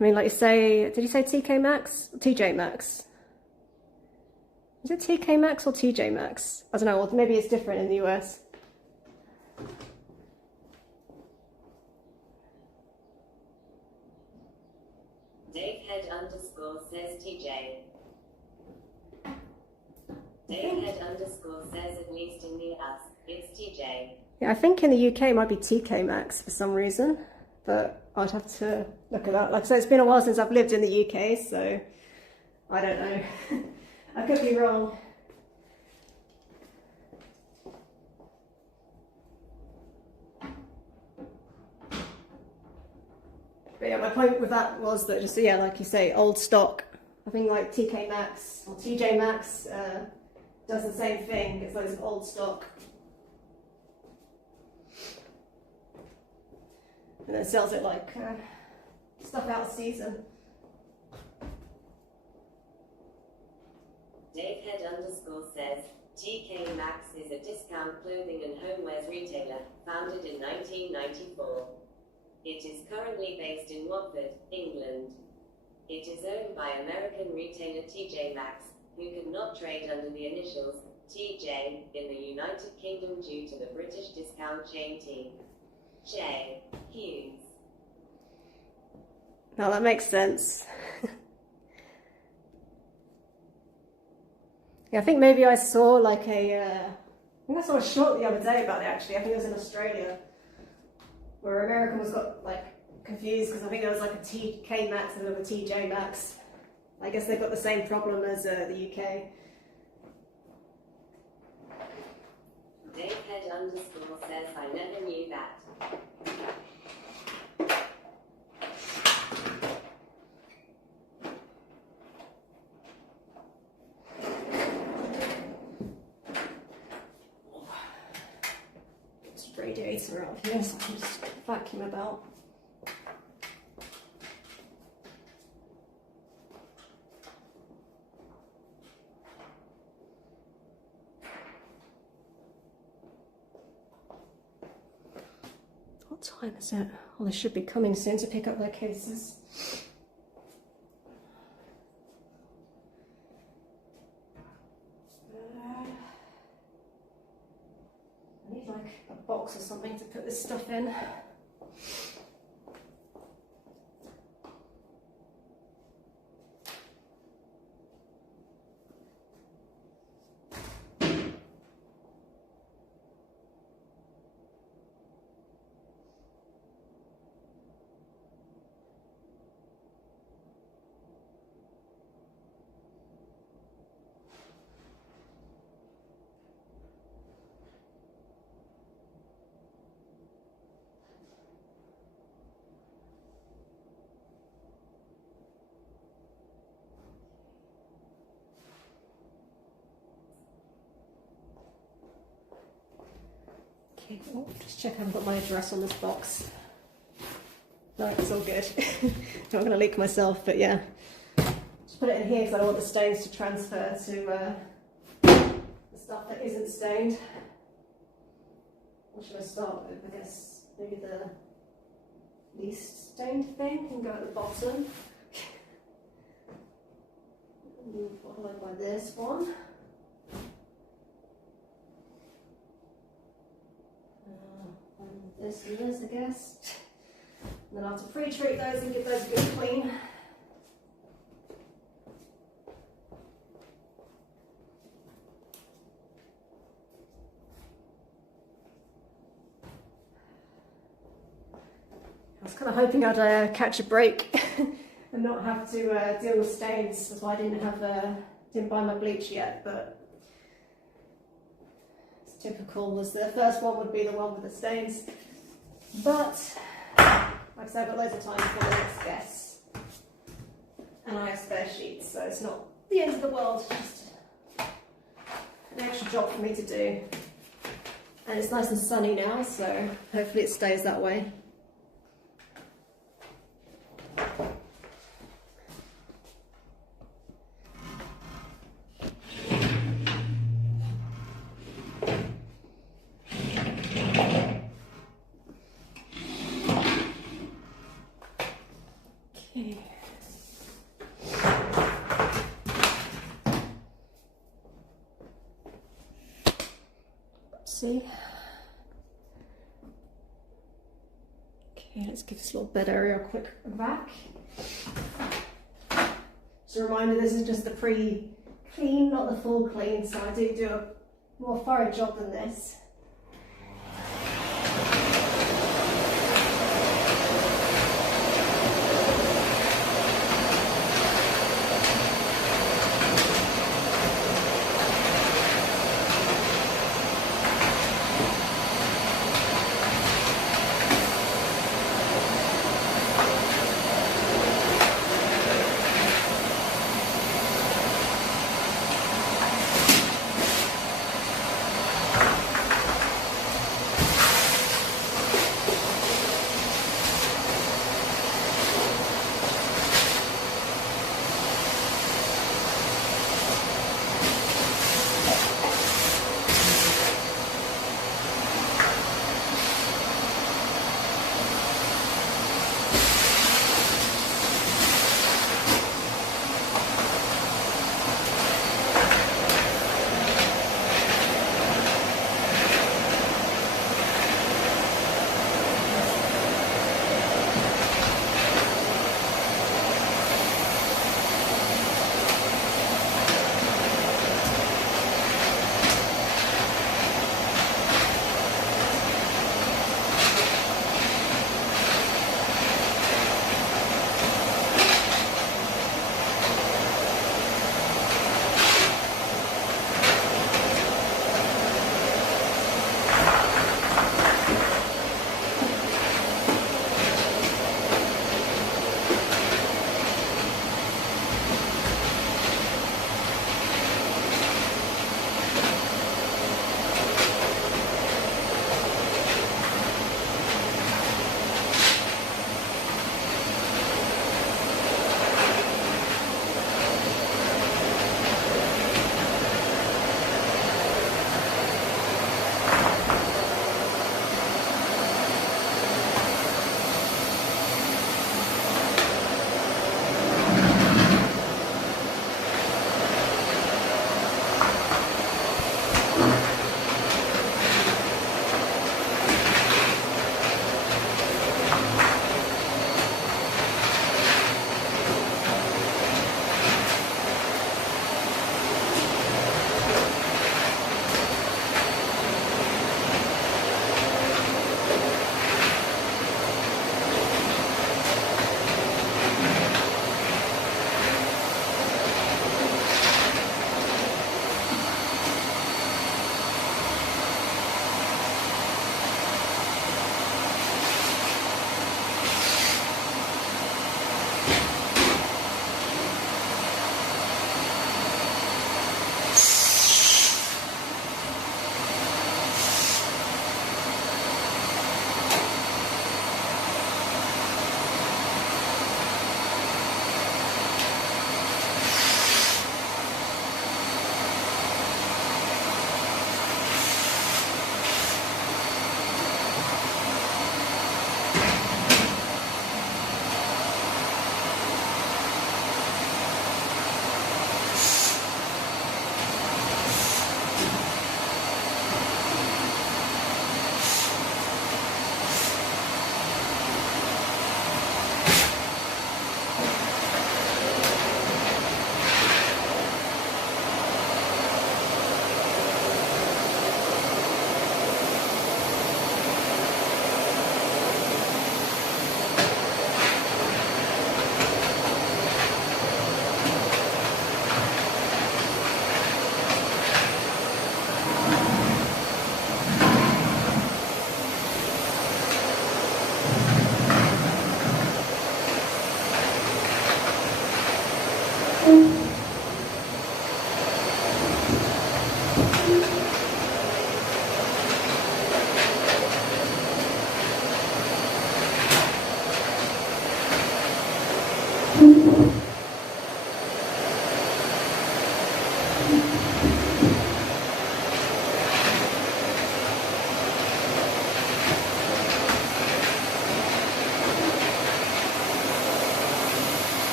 I mean, like you say, did you say TK Maxx? TJ Maxx? Is it TK Maxx or TJ Maxx? I don't know, or maybe it's different in the US. Davehead_ says TJ. Davehead_ says at least in the US, it's TJ. Yeah, I think in the UK it might be TK Maxx for some reason, but I'd have to look at that. Like I said, it's been a while since I've lived in the UK, so I don't know. I could be wrong. But yeah, my point with that was that just, yeah, like you say, old stock. I think like TK Maxx or TJ Maxx does the same thing. It's loads of old stock. And then sells it like stuff out of season. Davehead_ says TK Maxx is a discount clothing and homewares retailer founded in 1994. It is currently based in Watford, England. It is owned by American retailer TJ Maxx, who could not trade under the initials TJ in the United Kingdom due to the British discount chain J. Hughes. Now that makes sense. Yeah, I think maybe I saw like I think I saw a short the other day about it actually. I think it was in Australia, where American was got like confused because I think there was like a TK Maxx and another TJ Maxx. I guess they've got the same problem as the UK. Davehead_ says I never knew that. Radiator out here, so I can just vacuum about. What time is it? Well, they should be coming soon to pick up their cases. I need like a box or something to put this stuff in. Oh, just check I haven't got my address on this box. No, it's all good. Not going to leak myself, but yeah. Just put it in here because I don't want the stains to transfer to the stuff that isn't stained. What should I start with? I guess maybe the least stained thing can go at the bottom. Followed by this one. And this and this, I guess. And then I'll have to pre-treat those and give those a good clean. I was kind of hoping I'd catch a break and not have to deal with stains. That's why I didn't buy my bleach yet, but it's typical. Was the first one would be the one with the stains, but like I said, I've got loads of time for the next guests, and I have spare sheets, so it's not the end of the world. Just an extra job for me to do, and it's nice and sunny now, so hopefully it stays that way. See? Okay, let's give this little bed area a quick vac. Just a reminder, this is just the pre-clean, not the full clean, so I do a more thorough job than this.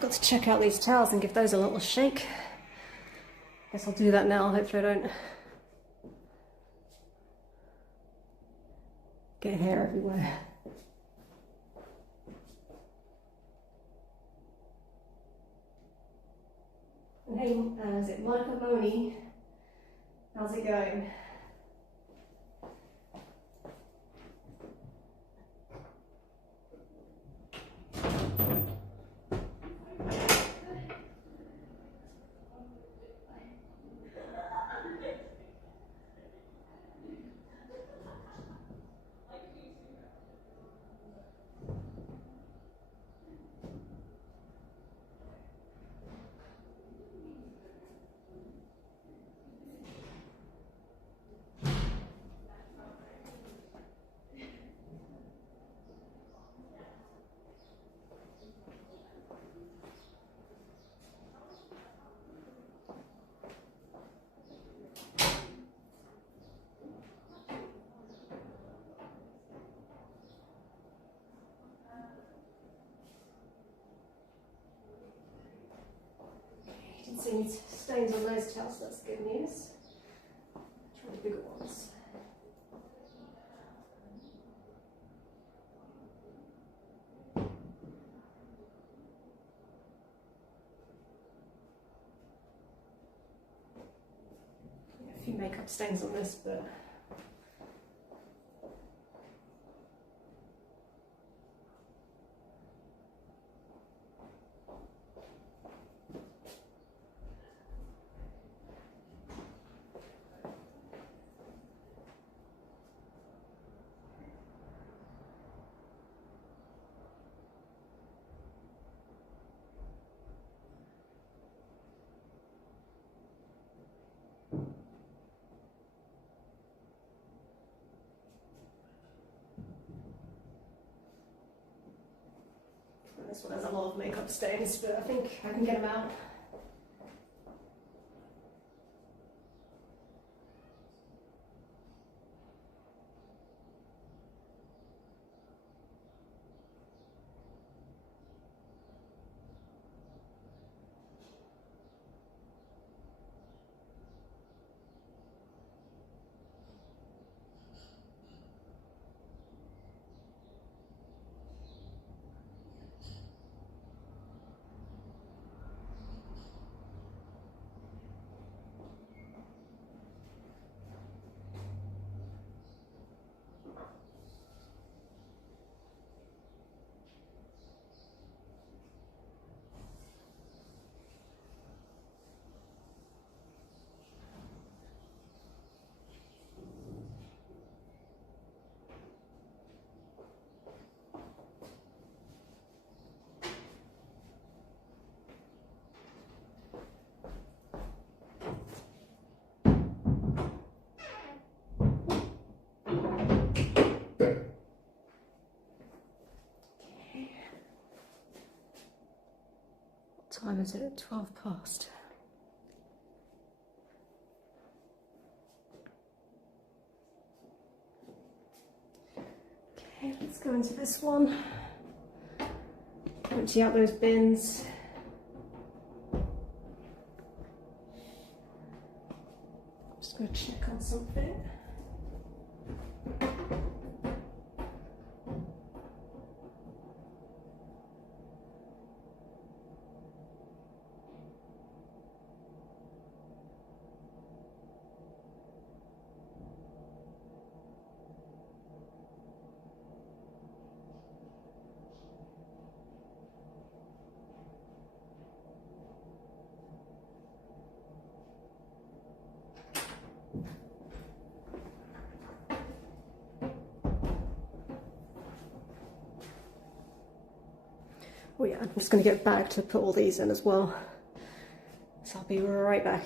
Got to check out these towels and give those a little shake. Guess I'll do that now. Hopefully I don't get hair everywhere. And hey, is it Monica Boney? How's it going? Didn't see any stains on those towels, so that's good news. Try the bigger ones. Yeah, a few makeup stains on this, but this one has a lot of makeup stains, but I think I can get them out. What time is it? At 12 past. Okay, let's go into this one. Empty out those bins. Just going to check on something. Oh yeah, I'm just going to get a bag to put all these in as well. So I'll be right back.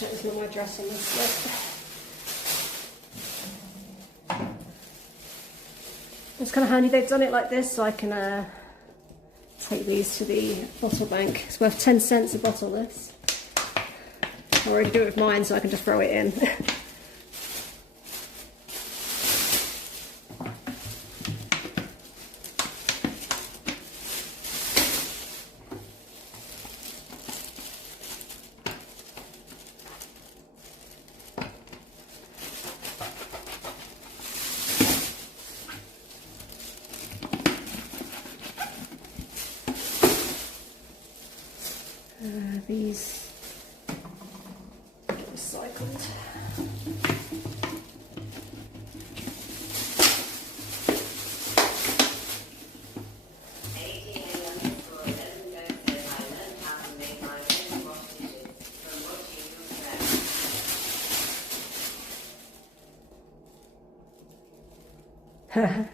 There's no more dress on this list. It's kind of handy they've done it like this, so I can take these to the bottle bank. It's worth 10 cents a bottle, this. I already do it with mine, so I can just throw it in. These get recycled.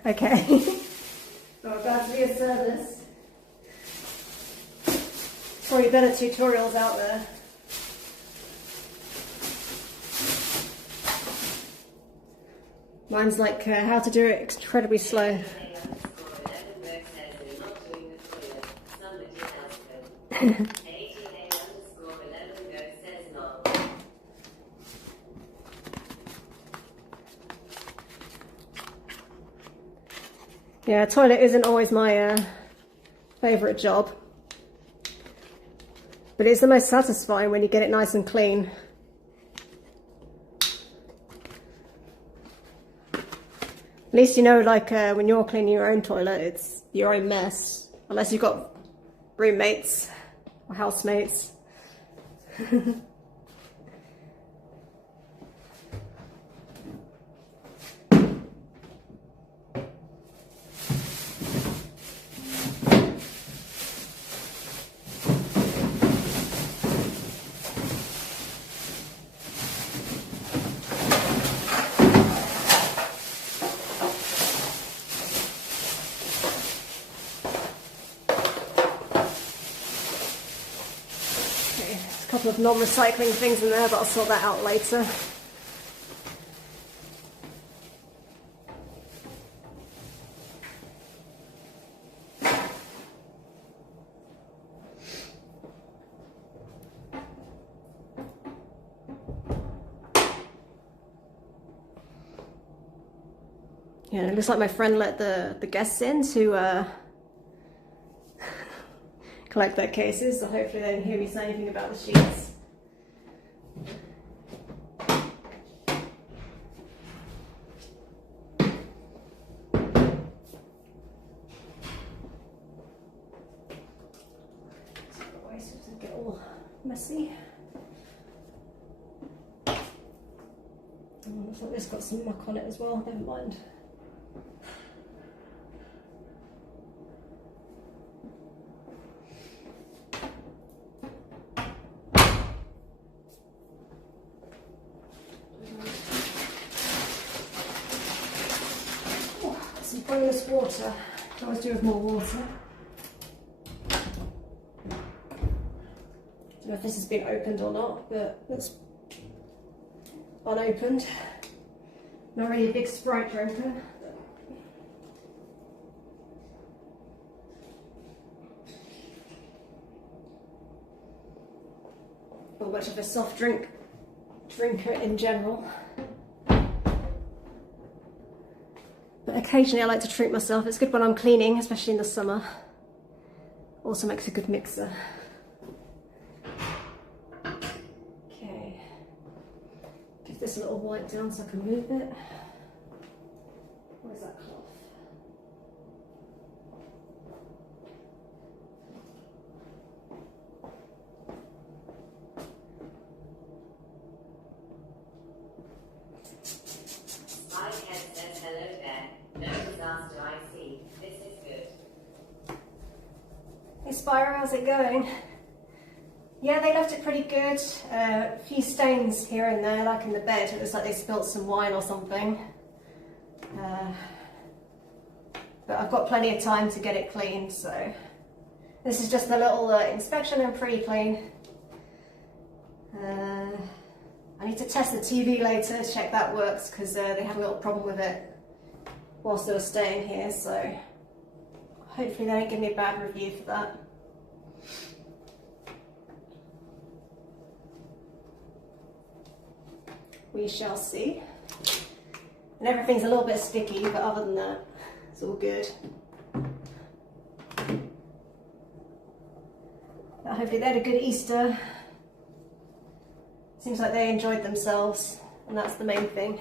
Okay. Well, glad to be of service. Probably better tutorials out there. Mine's like how to do it incredibly slow. Yeah, toilet isn't always my favourite job. But it's the most satisfying when you get it nice and clean. At least you know, like, when you're cleaning your own toilet, it's your own mess. Unless you've got roommates or housemates. A couple of non-recycling things in there, but I'll sort that out later. Yeah, it looks like my friend let the guests in to collect their cases, so hopefully they didn't hear me say anything about the sheets. messy. Oh, looks like this got some muck on it as well, never mind. Oh, got some bonus water. I always do with more water. I don't know if this has been opened or not, but it's unopened. Not really a big Sprite drinker. Not much of a soft drinker in general. But occasionally I like to treat myself. It's good when I'm cleaning, especially in the summer. Also makes a good mixer. Okay. Give this a little wipe down so I can move it. Where's that cloth? Spyhead says hello there. No disaster I see. This is good. Hey Spyro, how's it going? Yeah, they left it pretty good. A few stains here and there, like in the bed. It looks like they spilt some wine or something. But I've got plenty of time to get it cleaned, so this is just a little inspection and pre-clean. I need to test the TV later, check that works, because they had a little problem with it whilst they were staying here, so hopefully they don't give me a bad review for that. We shall see. And everything's a little bit sticky, but other than that, it's all good. But hopefully they had a good Easter. Seems like they enjoyed themselves, and that's the main thing.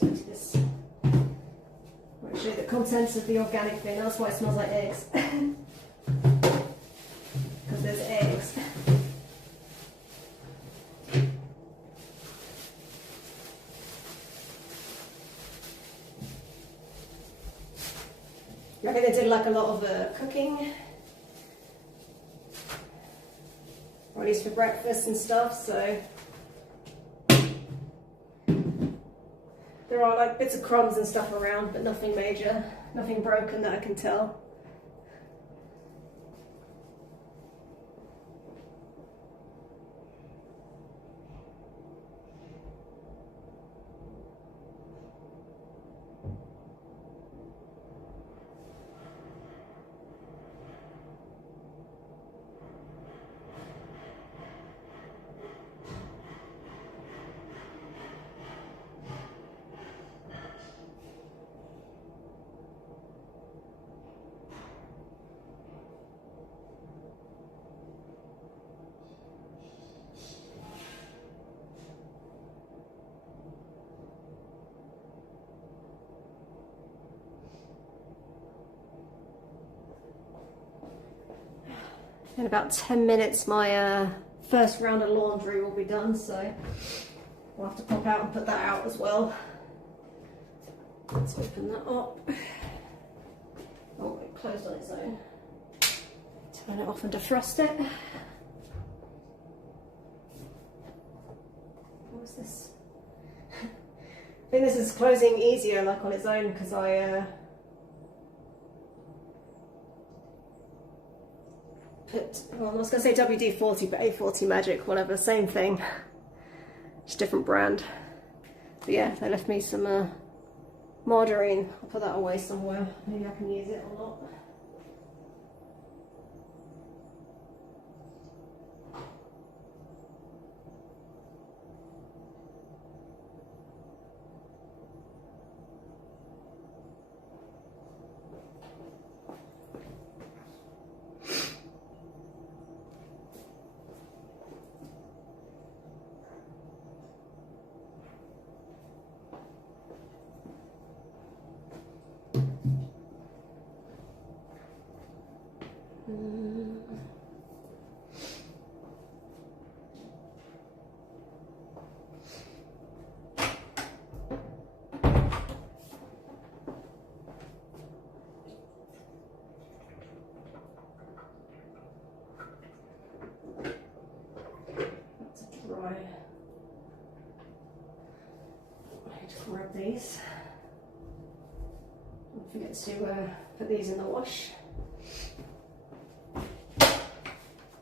This. I'll show you the contents of the organic bin. That's why it smells like eggs. Because there's eggs. I reckon they did like a lot of cooking, or at least for breakfast and stuff, so there are like bits of crumbs and stuff around, but nothing major, nothing broken that I can tell. In about 10 minutes my first round of laundry will be done, so we'll have to pop out and put that out as well. Let's open that up. Oh, it closed on its own. Turn it off and defrost it. What's this? I think this is closing easier like on its own because I well, I was going to say WD-40, but A40 Magic, whatever, same thing, just different brand. But yeah, they left me some margarine. I'll put that away somewhere, maybe I can use it or not. to grab these. Don't forget to put these in the wash.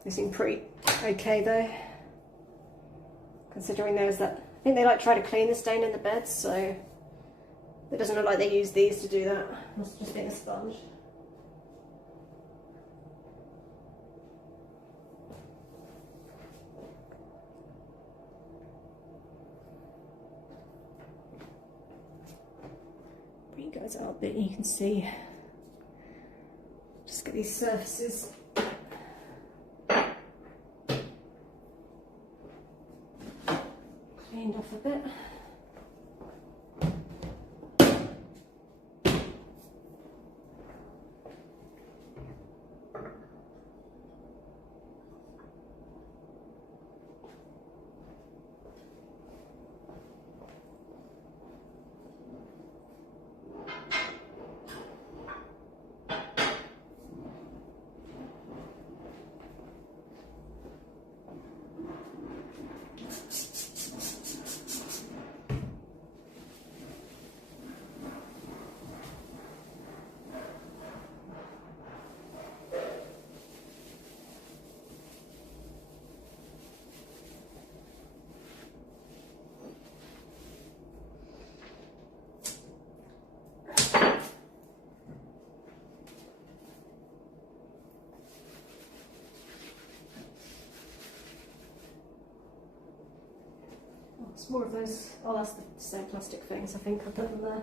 They seem pretty okay though, considering there's that. I think they like try to clean the stain in the beds, so it doesn't look like they use these to do that. Must have just been a sponge. Bring you guys out a bit, you can see. Just get these surfaces cleaned off a bit. It's more of those, oh that's the same plastic things I think I put them there.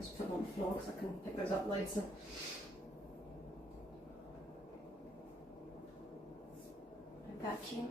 Just put them on the floor because I can pick those up later. And vacuum.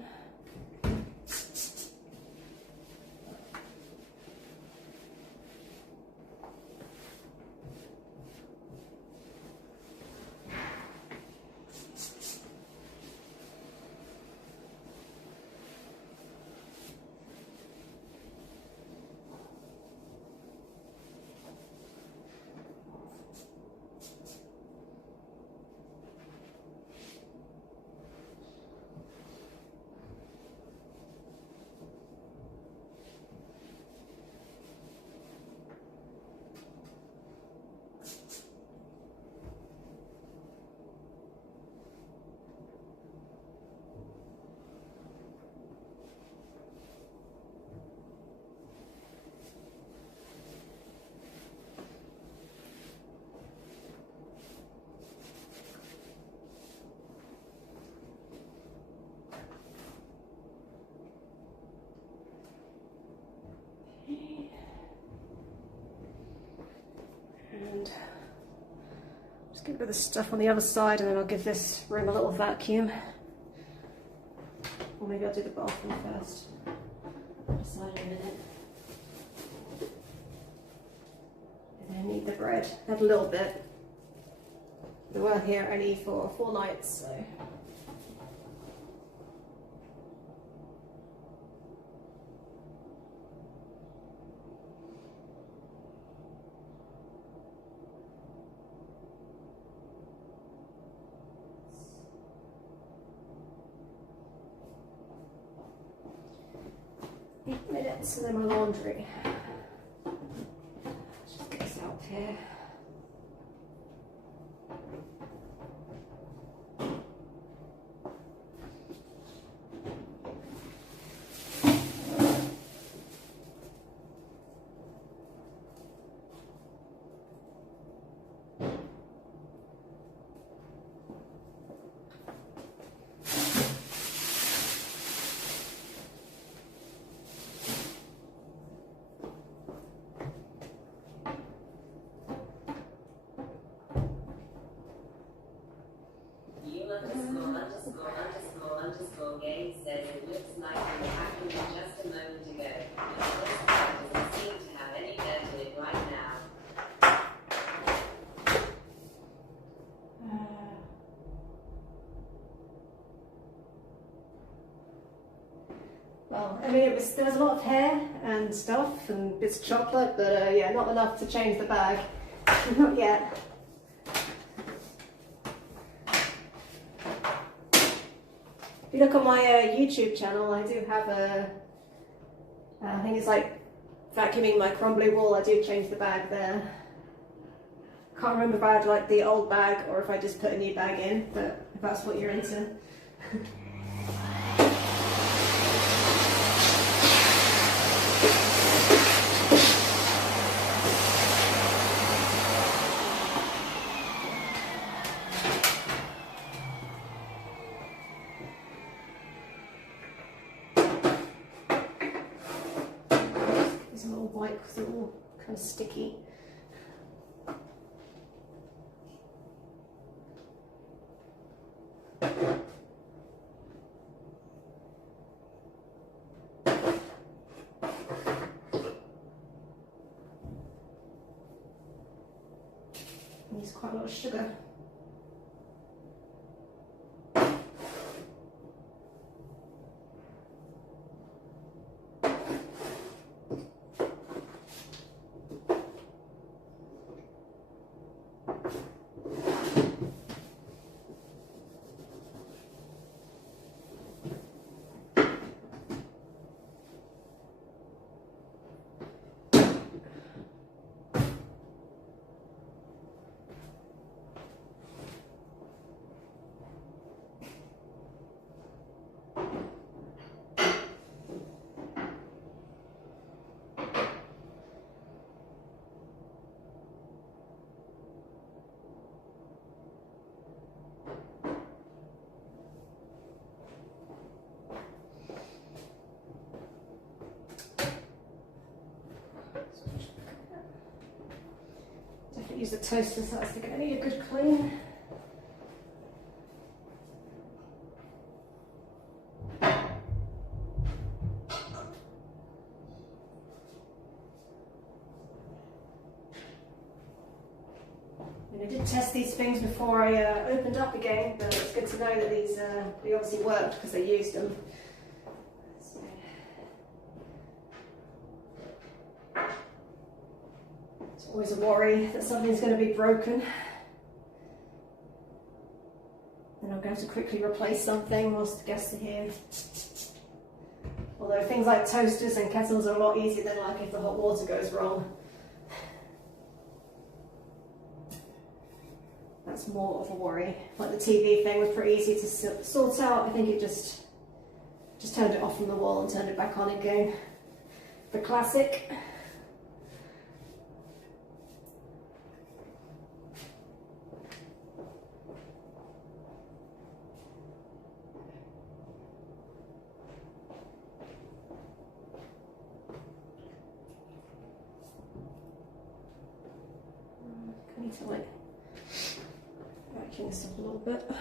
And just get rid of the stuff on the other side, and then I'll give this room a little vacuum. Or maybe I'll do the bathroom first. I'll decide in a minute. And I need the bread. I had a little bit. We were here only for 4 nights, so. Minutes and then my laundry. Just get this out here. mean, there was a lot of hair and stuff and bits of chocolate, but yeah, not enough to change the bag. Not yet. If you look on my YouTube channel, I do have I think it's like vacuuming my crumbly wall. I do change the bag there. Can't remember if I had like the old bag or if I just put a new bag in, but if that's what you're into. These are all white because they're all kind of sticky. Needs quite a lot of sugar. Definitely use the toaster, so that's going to need a good clean. I did test these things before I opened up again, but it's good to know that these they obviously worked because they used them. So. It's always a worry that something's going to be broken. Then I'm going to quickly replace something whilst the guests are here. Although things like toasters and kettles are a lot easier than like if the hot water goes wrong. That's more of a worry. Like the TV thing was pretty easy to sort out. I think it just turned it off from the wall and turned it back on again. The classic. I need to like vacuum this up a little bit.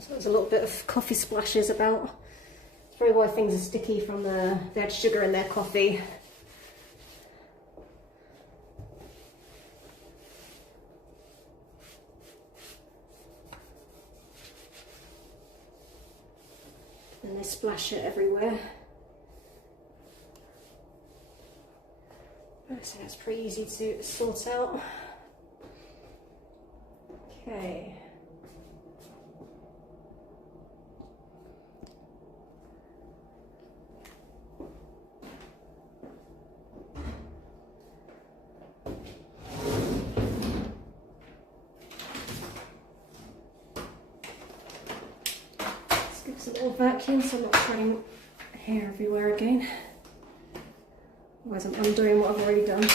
So there's a little bit of coffee splashes about. It's probably why things are sticky from they had sugar in their coffee. And they splash it everywhere. So that's pretty easy to sort out. Okay. Let's give some little vacuum so I'm not spreading hair everywhere again. Otherwise I'm undoing what I've already done.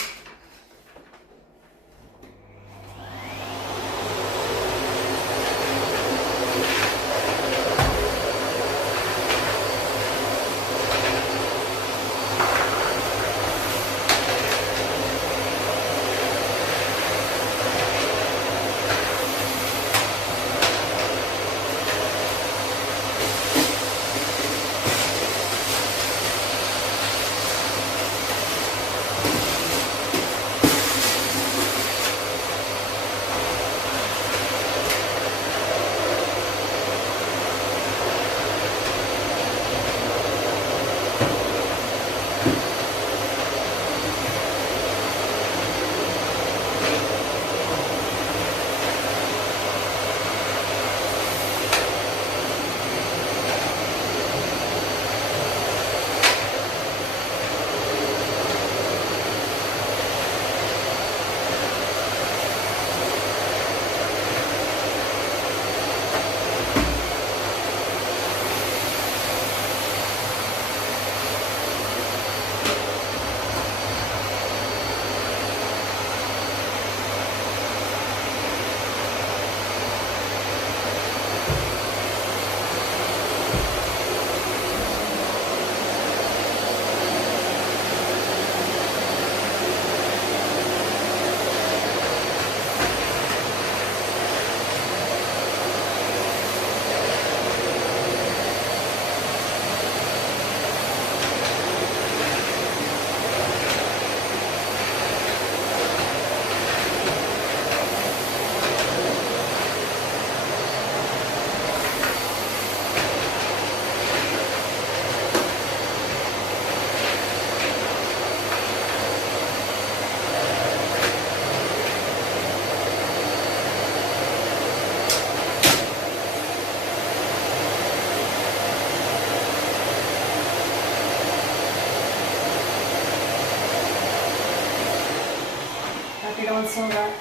No one saw that.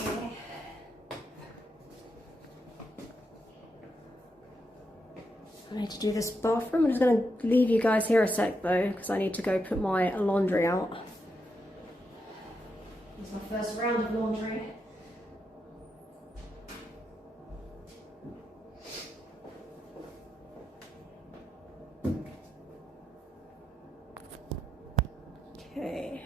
Okay. I need to do this bathroom. I'm just going to leave you guys here a sec though, because I need to go put my laundry out. This is my first round of laundry. Okay.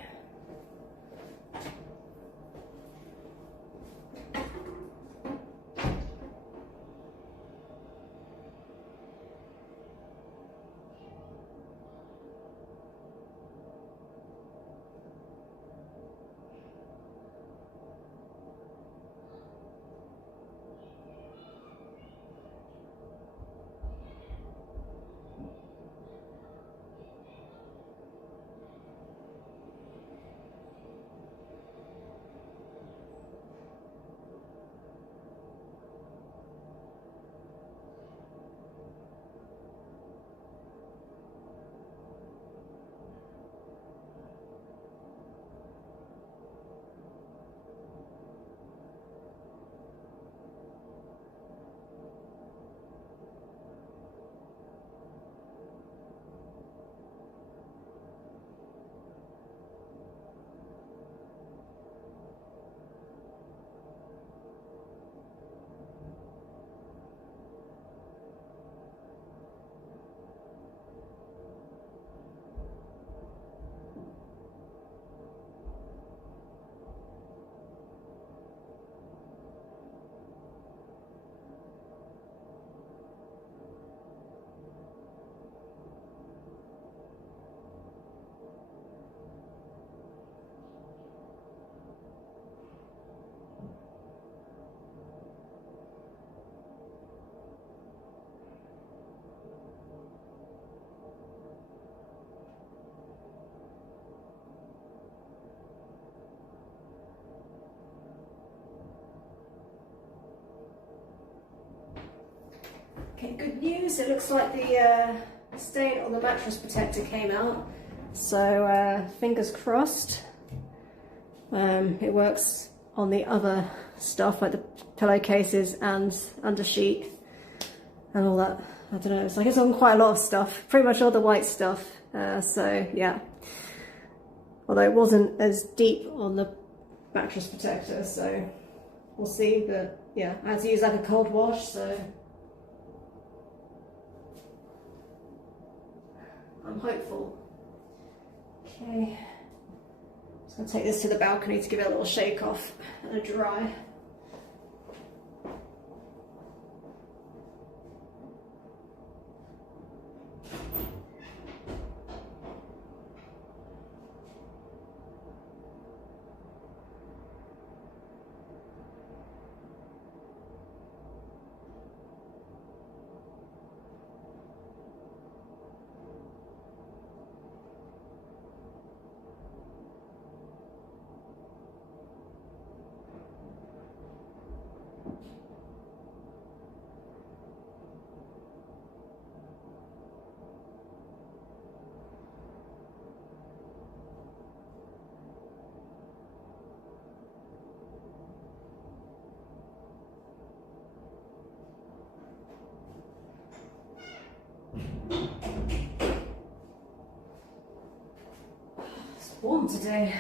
Okay, good news. It looks like the stain on the mattress protector came out. So fingers crossed. It works on the other stuff like the pillowcases and undersheet and all that. I don't know, it's like it's on quite a lot of stuff, pretty much all the white stuff. So yeah, although it wasn't as deep on the mattress protector, so we'll see. But yeah, I had to use like a cold wash, so I'm hopeful. Okay, just gonna take this to the balcony to give it a little shake off and a dry. Warm today,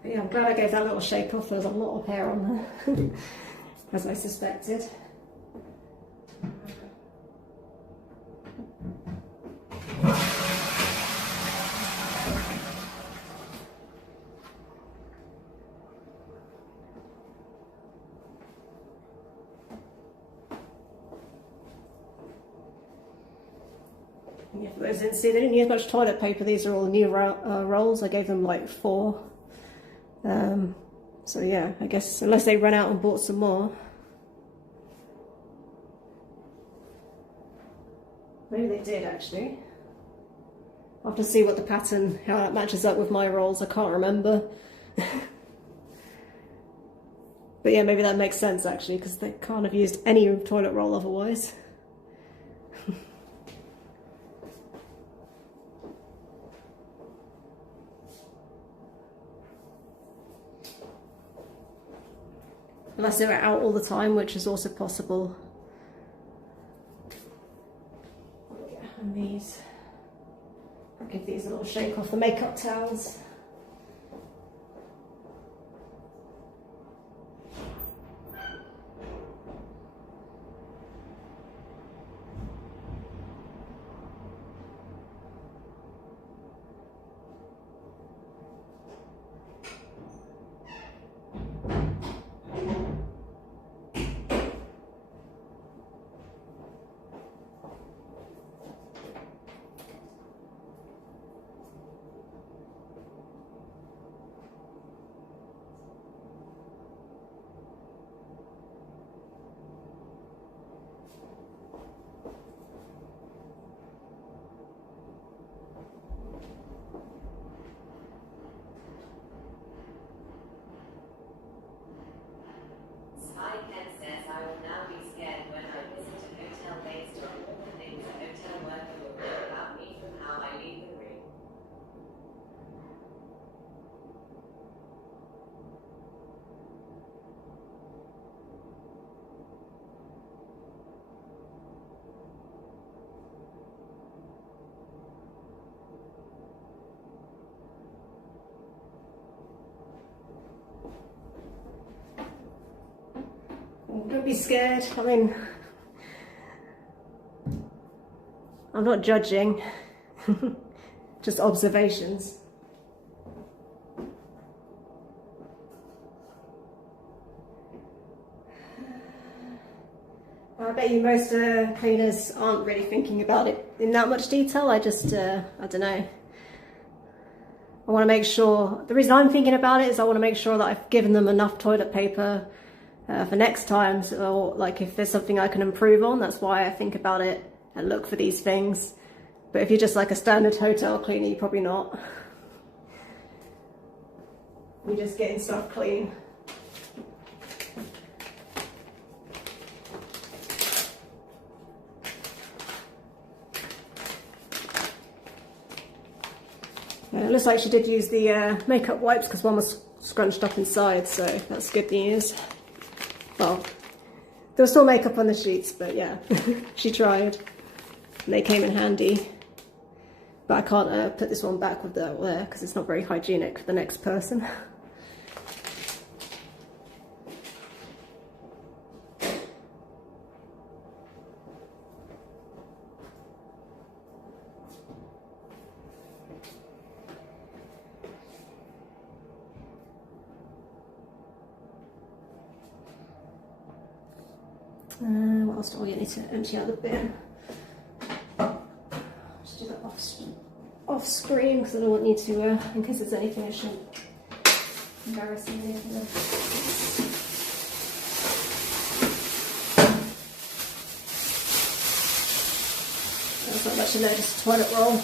but yeah, I'm glad I gave that little shake off. There's a lot of hair on there, as I suspected. Yeah, for those who didn't see, they didn't use much toilet paper. These are all new rolls. I gave them like 4. So yeah, I guess unless they ran out and bought some more. Maybe they did actually. I'll have to see what the pattern, how that matches up with my rolls. I can't remember. But yeah, maybe that makes sense actually, because they can't have used any toilet roll otherwise. Unless they were out all the time, which is also possible. Yeah, and these, I'll give these a little shake off the makeup towels. Don't be scared. I mean, I'm not judging, just observations. I bet you most cleaners aren't really thinking about it in that much detail. I just, I don't know. I want to make sure, the reason I'm thinking about it is I want to make sure that I've given them enough toilet paper for next time, or like if there's something I can improve on. That's why I think about it and look for these things. But if you're just like a standard hotel cleaner, you're probably not. You're just getting stuff clean. It looks like she did use the makeup wipes because one was scrunched up inside, so that's good news. Well, there was still makeup on the sheets, but yeah, she tried. And they came in handy. But I can't put this one back with that there because it's not very hygienic for the next person. What else do I need to empty out the bin? Just do that off screen because I don't want you to, in case there's anything I shouldn't embarrass you. That's not much in there, just a toilet roll.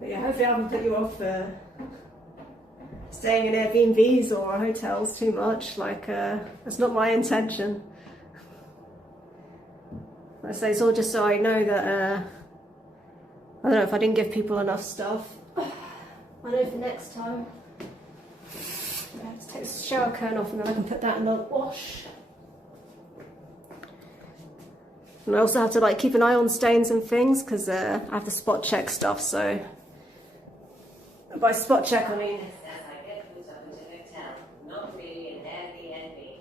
But yeah, hopefully I haven't put you off staying in Airbnbs or hotels too much. Like, that's not my intention. Like I say, it's all just so I know that, I don't know, if I didn't give people enough stuff, I know for next time. I have to take the shower curtain off and then I can put that in the wash. And I also have to like keep an eye on stains and things because I have to spot check stuff, so by spot check I mean not really an Airbnb.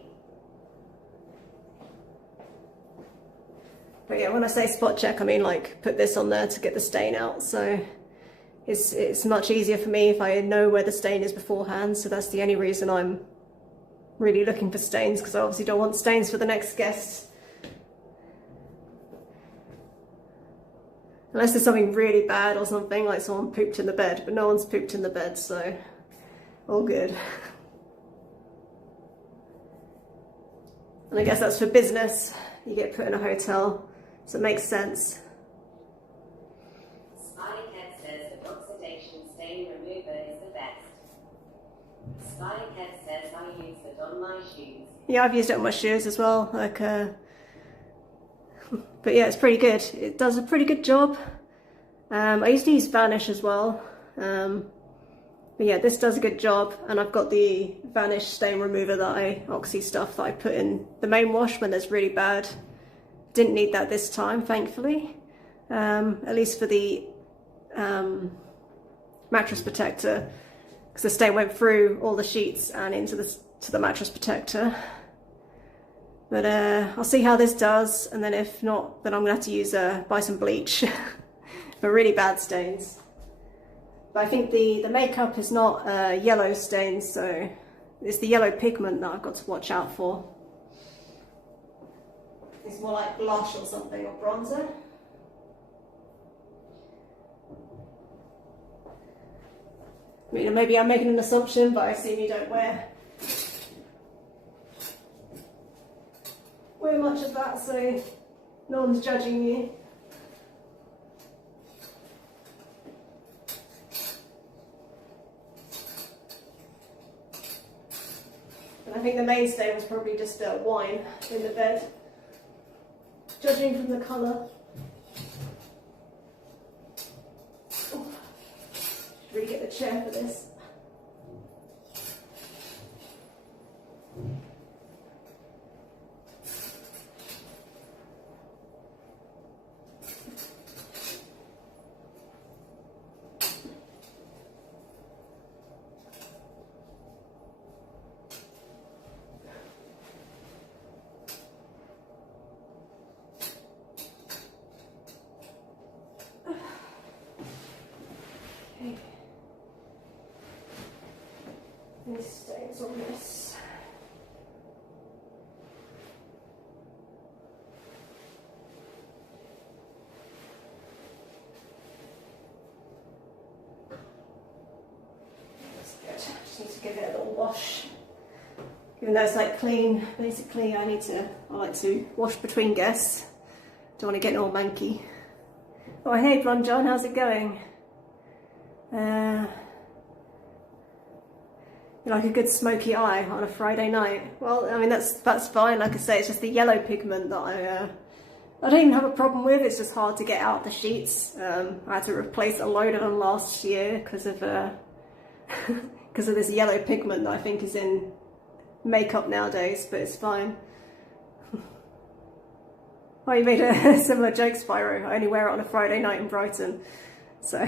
but yeah, when I say spot check I mean like put this on there to get the stain out, so it's much easier for me if I know where the stain is beforehand, so that's the only reason I'm really looking for stains, because I obviously don't want stains for the next guest. Unless there's something really bad or something, like someone pooped in the bed, but no one's pooped in the bed, so all good. And I guess that's for business. You get put in a hotel, so it makes sense. Spycat says the oxidation stain remover is the best. Spycat says I use it on my shoes. Yeah, I've used it on my shoes as well. Like, but yeah, it's pretty good. It does a pretty good job. I used to use Vanish as well. But yeah, this does a good job. And I've got the Vanish stain remover Oxy stuff that I put in the main wash when there's really bad. Didn't need that this time, thankfully. At least for the mattress protector, because the stain went through all the sheets and into the mattress protector. But I'll see how this does, and then if not, then I'm gonna have to use buy some bleach for really bad stains. But I think the makeup is not yellow stains, so it's the yellow pigment that I've got to watch out for. It's more like blush or something, or bronzer. I mean, maybe I'm making an assumption, but I assume you don't wear much of that, so no one's judging you. And I think the mainstay was probably just wine in the bed, judging from the colour. Oh, should really get the chair for this. Any stains on this? That's good. Just need to give it a little wash. Even though it's like clean, basically I like to wash between guests. Don't want to get all manky. Oh, hey Blonde John, how's it going? You like a good smoky eye on a Friday night? Well, I mean that's fine. Like I say, it's just the yellow pigment that I don't even have a problem with. It's just hard to get out the sheets. I had to replace a load of them last year because of because of this yellow pigment that I think is in makeup nowadays, but it's fine. Oh, you made a similar joke, Spyro. I only wear it on a Friday night in Brighton, so.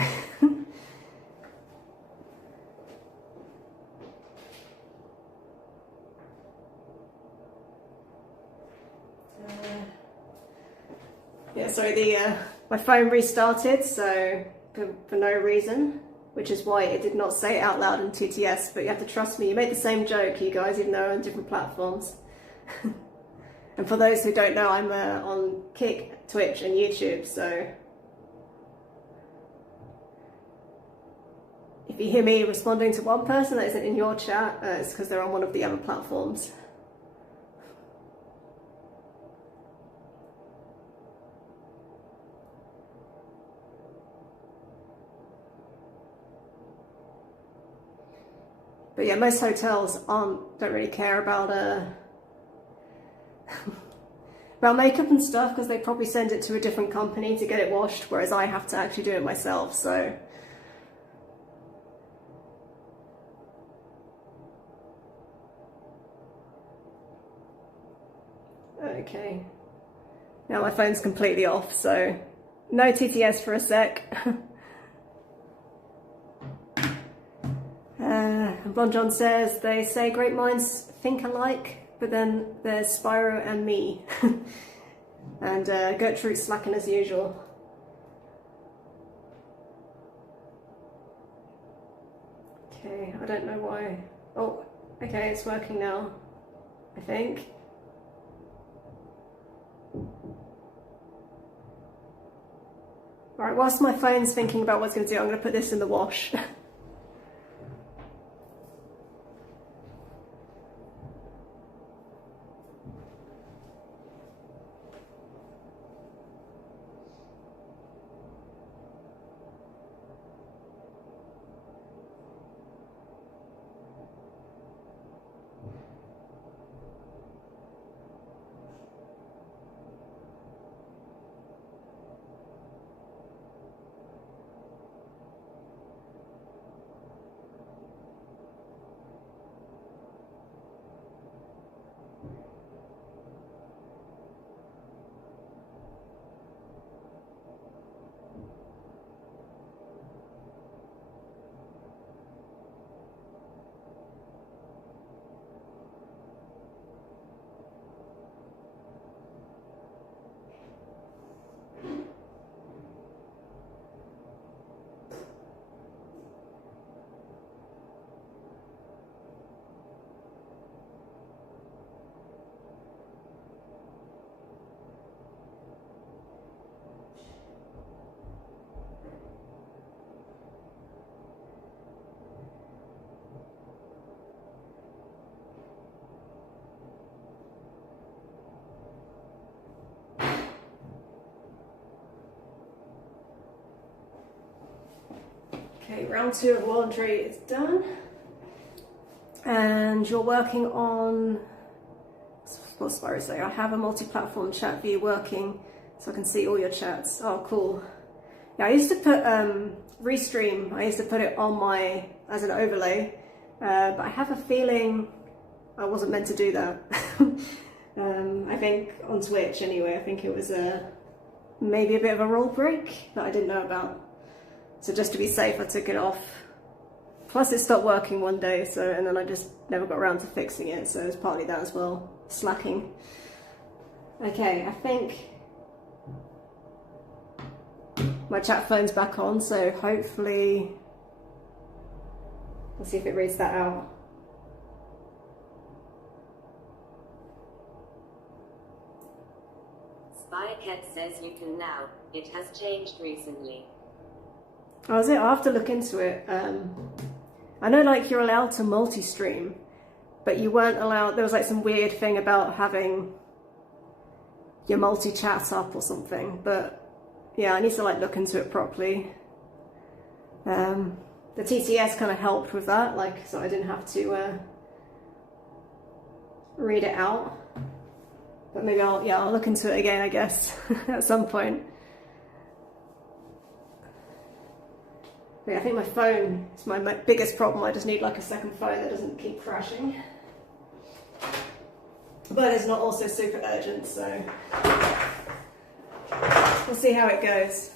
Yeah, sorry, my phone restarted, so for no reason, which is why it did not say it out loud in TTS, but you have to trust me, you made the same joke, you guys, even though we're on different platforms. And for those who don't know, I'm on Kick, Twitch and YouTube, so if you hear me responding to one person that isn't in your chat, it's because they're on one of the other platforms. But yeah, most hotels don't really care about about makeup and stuff because they probably send it to a different company to get it washed, whereas I have to actually do it myself, so. Okay. Now my phone's completely off, so no TTS for a sec. Blonde John says, they say great minds think alike, but then there's Spyro and me. And Gertrude slacking as usual. Okay, I don't know why. Oh, okay, it's working now, I think. Alright, whilst my phone's thinking about what it's going to do, I'm going to put this in the wash. Okay, round 2 of laundry is done. And you're working on, what's Spyro say? I have a multi-platform chat view working so I can see all your chats. Oh, cool. Yeah, I used to put Restream, I used to put it on my, as an overlay, but I have a feeling I wasn't meant to do that. I think on Twitch anyway, I think it was maybe a bit of a rule break that I didn't know about. So just to be safe, I took it off. Plus it stopped working one day, so, and then I just never got around to fixing it, so it's partly that as well, slacking. Okay, I think my chat phone's back on, so hopefully, let's see if it reads that out. Spycat says you can now. It has changed recently. Oh, is it? I'll have to look into it. I know like you're allowed to multi-stream, but you weren't allowed, there was like some weird thing about having your multi-chat up or something, but yeah, I need to like look into it properly. The TTS kind of helped with that, like, so I didn't have to read it out. But maybe I'll look into it again, I guess, at some point. But yeah, I think my phone is my biggest problem. I just need like a second phone that doesn't keep crashing. But it's not also super urgent, so we'll see how it goes.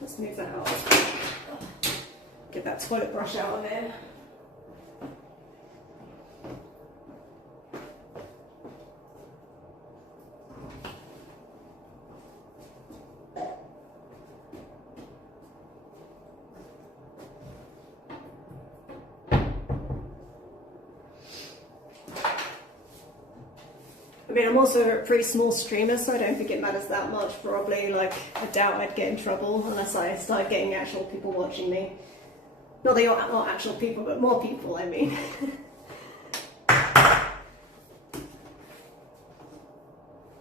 Let's move that out. Get that toilet brush out of there. I mean, I'm also a pretty small streamer, so I don't think it matters that much. Probably, like, I doubt I'd get in trouble unless I started getting actual people watching me. Not that you're not actual people, but more people, I mean.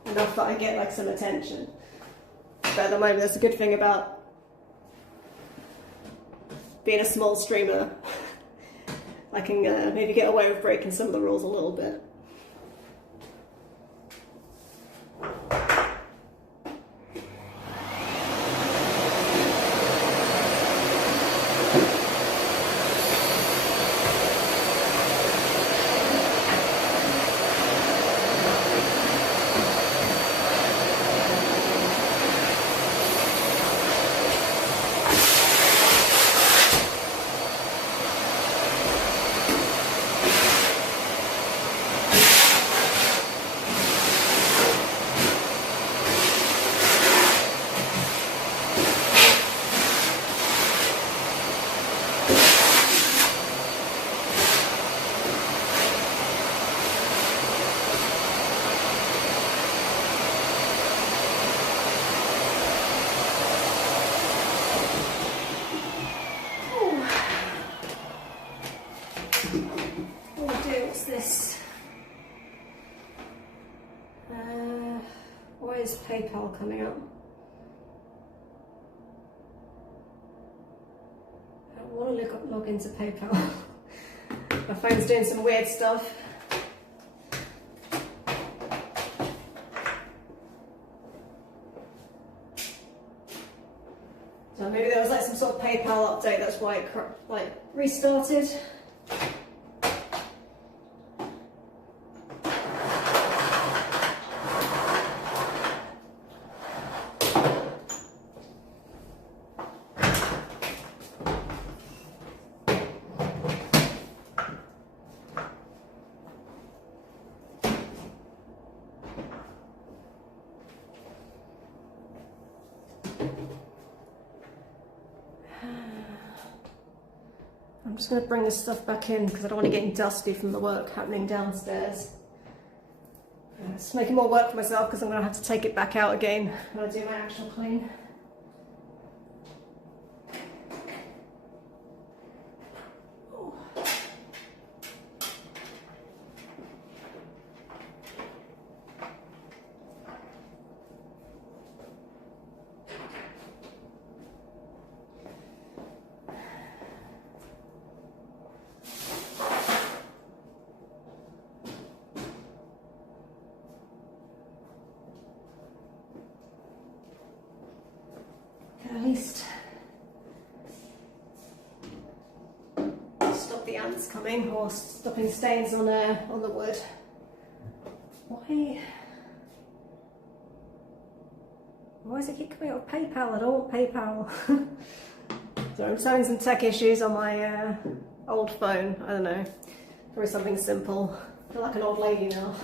Enough that I get, like, some attention. But at the moment, that's a good thing about being a small streamer. I can maybe get away with breaking some of the rules a little bit. What's this? Why is PayPal coming up? I don't want to log into PayPal. My phone's doing some weird stuff. So maybe there was like some sort of PayPal update, that's why it like restarted. I'm just going to bring this stuff back in because I don't want to get dusty from the work happening downstairs. It's making more work for myself because I'm going to have to take it back out again when I do my actual clean. At least stop the ants coming or stopping stains on the wood. Why does it keep coming up with PayPal? I don't want PayPal. So I'm just having some tech issues on my old phone. I don't know. Probably something simple. I feel like an old lady now.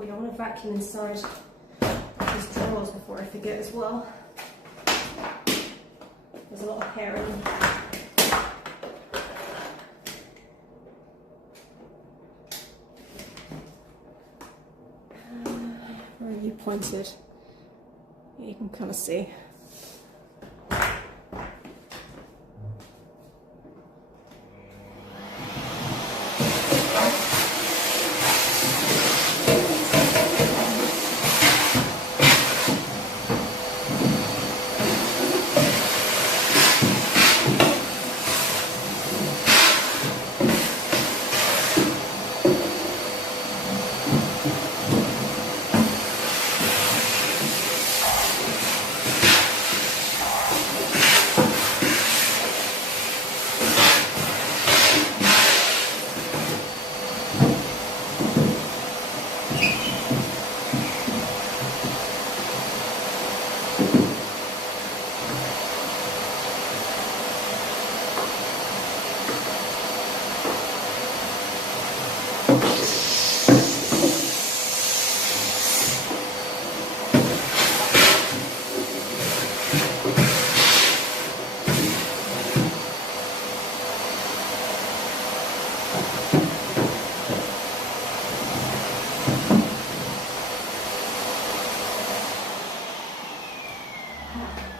I want to vacuum inside these drawers before I forget as well. There's a lot of hair in them. pointed. You can kind of see.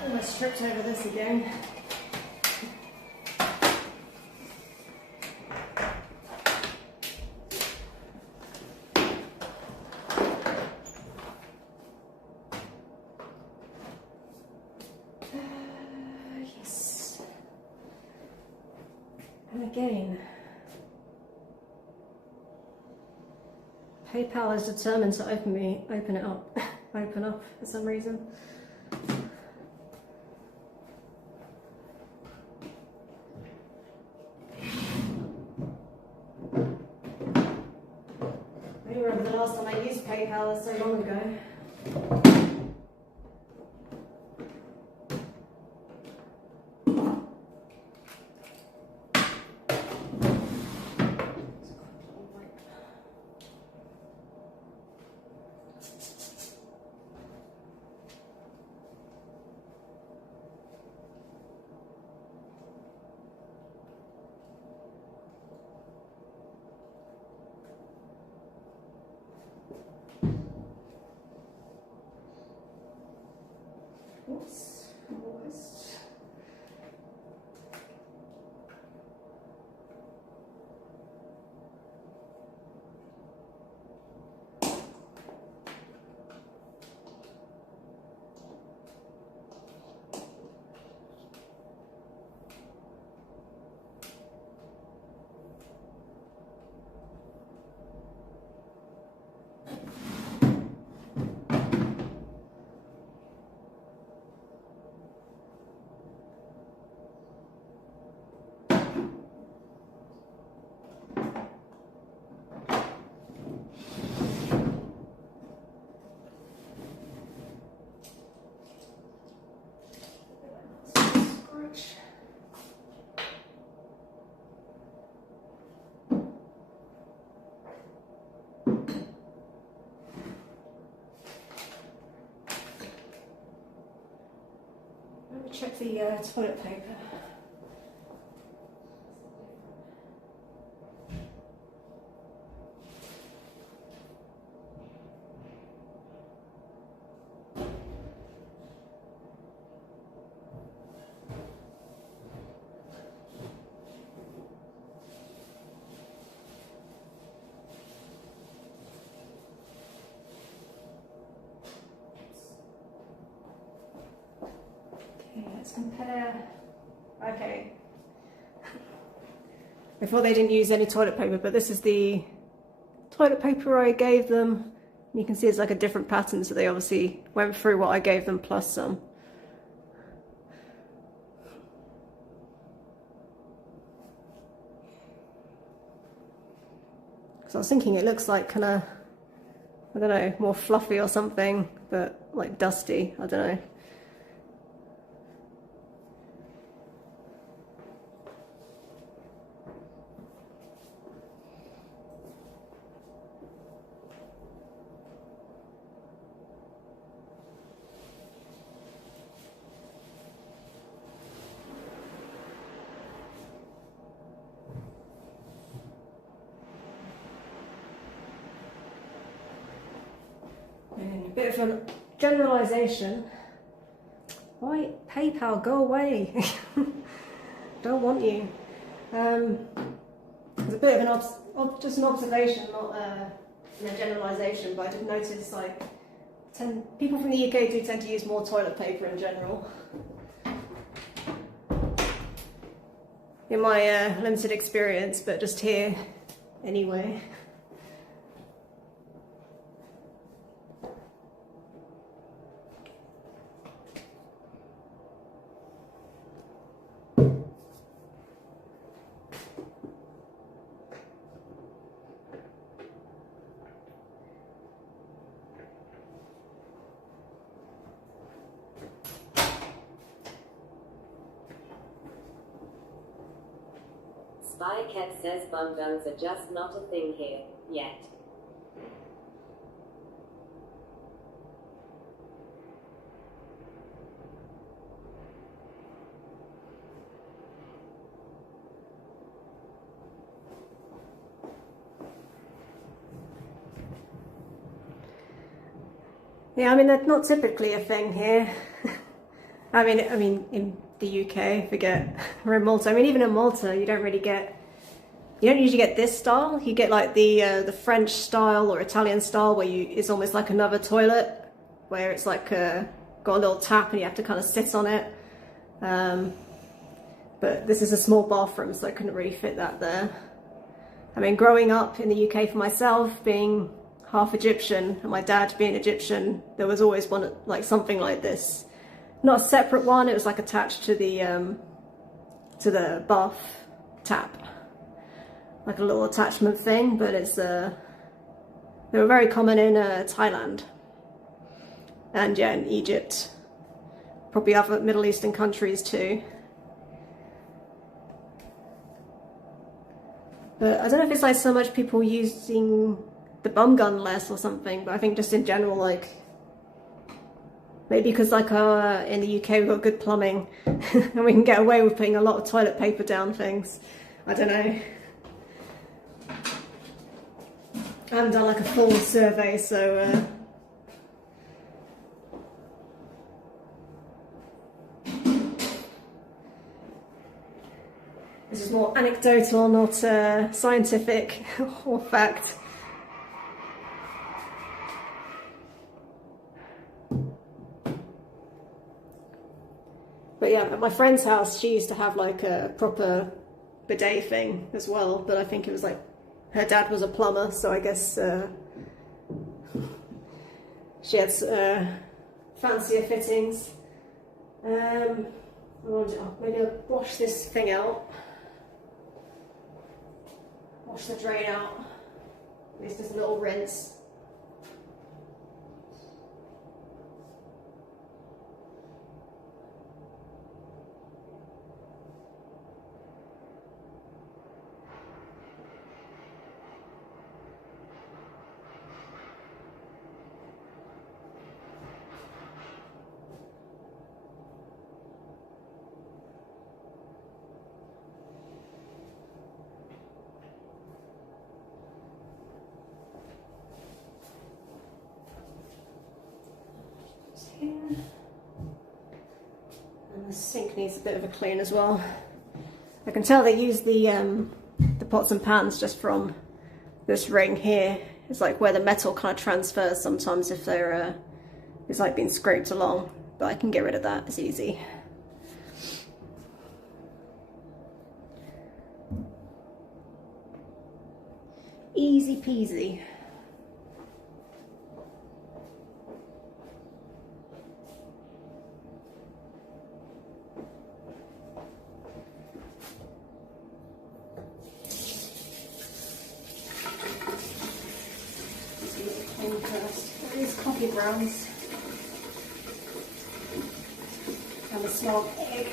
Almost tripped over this again. Yes. And again, PayPal is determined to open it up for some reason. I remember the last time I used PayPal was so long ago. Oops, almost. Let me check the toilet paper. Let's compare. Okay. Before they didn't use any toilet paper, but this is the toilet paper I gave them. You can see it's like a different pattern, so they obviously went through what I gave them plus some. Because I was thinking it looks like kind of, I don't know, more fluffy or something, but like dusty, I don't know. bit of a generalisation. Why, PayPal, go away. Don't want you. It's a bit of just an observation, not a generalisation, but I did notice like people from the UK do tend to use more toilet paper in general. In my limited experience, but just here anyway. Spycat says bum guns are just not a thing here, yet. Yeah, I mean, that's not typically a thing here. I mean, in the UK, forget, we're in Malta. I mean, even in Malta, you don't usually get this style. You get like the French style or Italian style where it's almost like another toilet, where it's like got a little tap and you have to kind of sit on it. But this is a small bathroom, so I couldn't really fit that there. I mean, growing up in the UK for myself, being half Egyptian and my dad being Egyptian, there was always one like something like this. Not a separate one, it was like attached to the bath tap. Like a little attachment thing, but they were very common in Thailand. And yeah, in Egypt. Probably other Middle Eastern countries too. But I don't know if it's like so much people using the bum gun less or something, but I think just in general, like, maybe because like in the UK we've got good plumbing and we can get away with putting a lot of toilet paper down things. I don't know. I haven't done like a full survey, so this is more anecdotal, not scientific or fact. But yeah, at my friend's house, she used to have like a proper bidet thing as well, but I think it was like, her dad was a plumber, so I guess she had fancier fittings. Maybe I'll wash this thing out. Wash the drain out. At least just a little rinse. Here. And the sink needs a bit of a clean as well. I can tell they use the pots and pans just from this ring here. It's like where the metal kind of transfers sometimes if they're it's like being scraped along, but I can get rid of that, it's easy. Easy peasy. These coffee grounds and a small egg.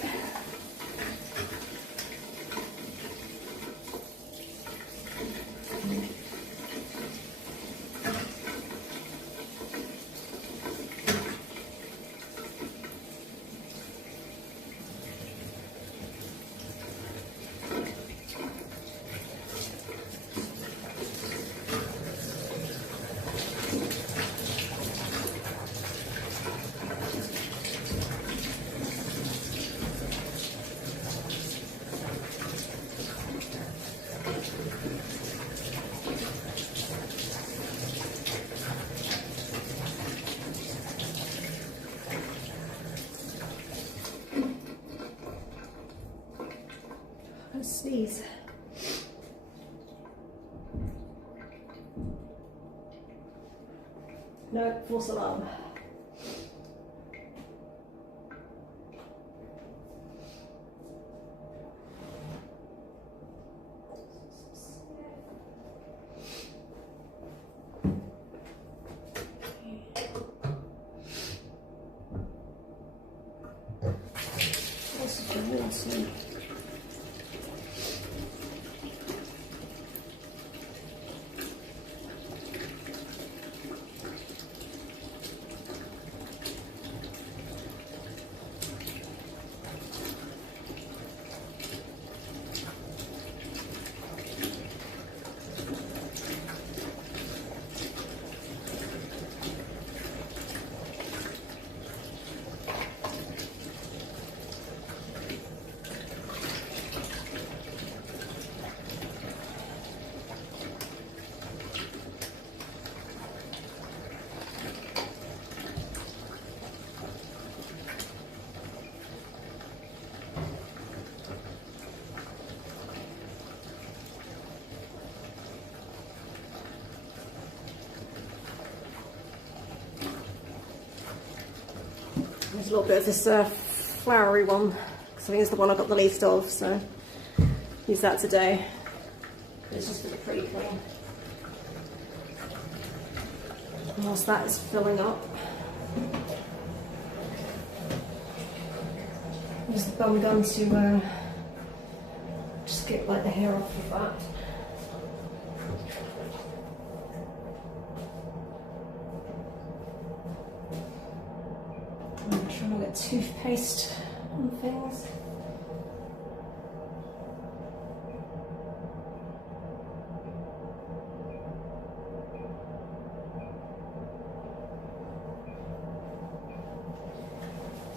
sneeze. No, false alarm. There's a little bit of this flowery one, because I think it's the one I got the least of, so use that today. It's just for the pre-clean. Whilst that is filling up, use the bum gun to just get like the hair off of that. I'm trying to get toothpaste on things.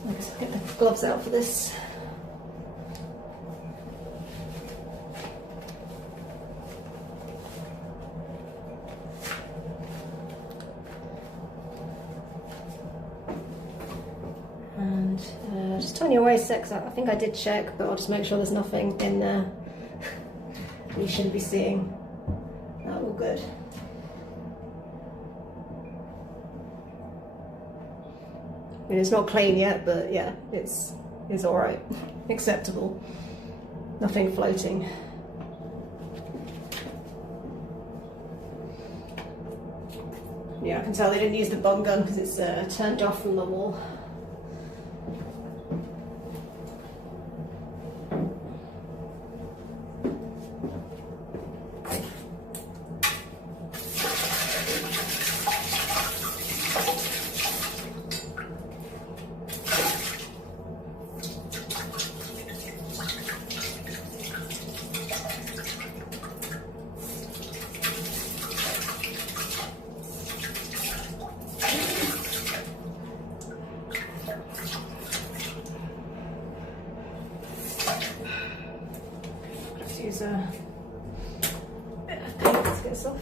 Let's get the gloves out for this. And just turn your waist sex up. I think I did check, but I'll just make sure there's nothing in there that you shouldn't be seeing. All good. I mean, it's not clean yet, but yeah, it's all right, acceptable. Nothing floating. Yeah, I can tell they didn't use the bum gun because it's turned off from the wall. Use a bit of paint to get this off.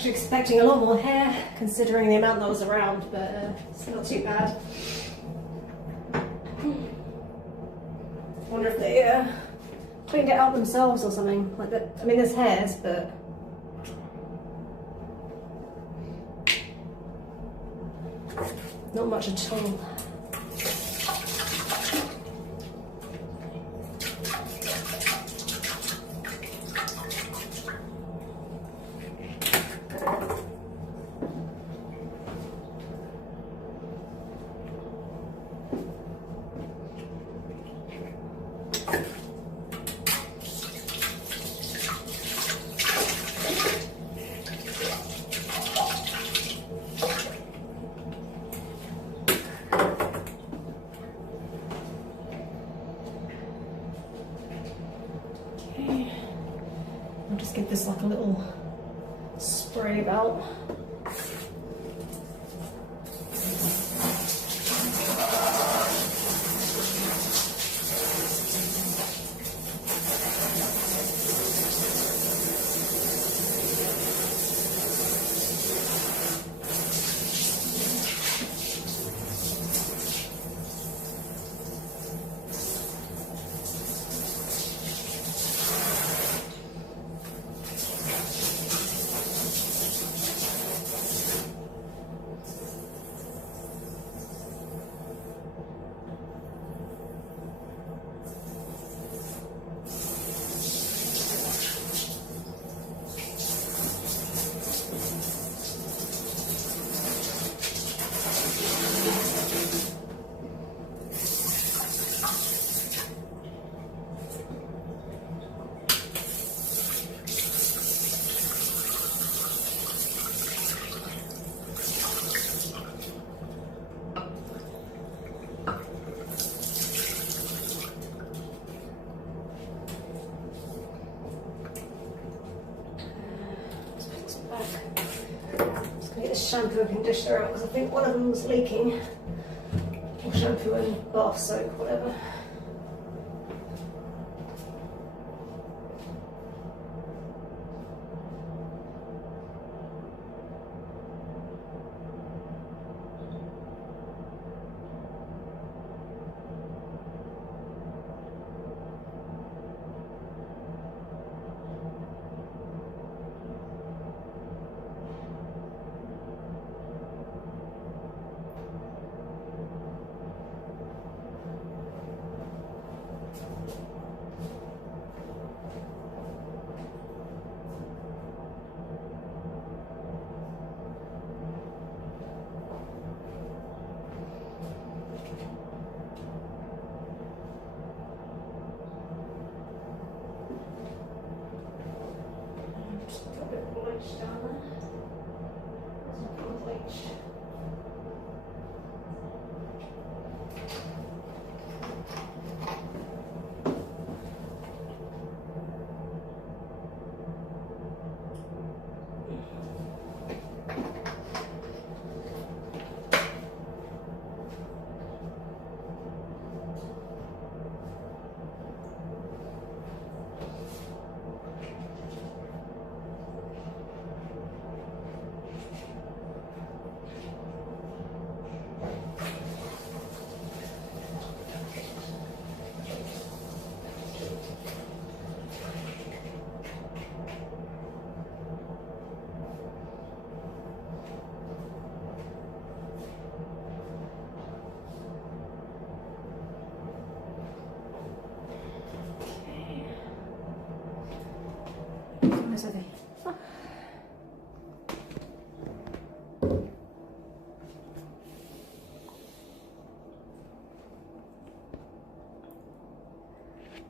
Actually expecting a lot more hair, considering the amount that was around, but it's not too bad. I wonder if they cleaned it out themselves or something like that. I mean, there's hairs, but not much at all. I'll just give this like a little spray about. Shampoo and conditioner out because I think one of them was leaking. Or shampoo and bath soap, whatever.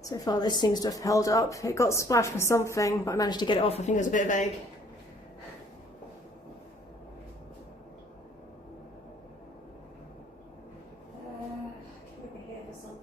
So far this seems to have held up. It got splashed with something, but I managed to get it off. I think it was a bit vague. Over here for something.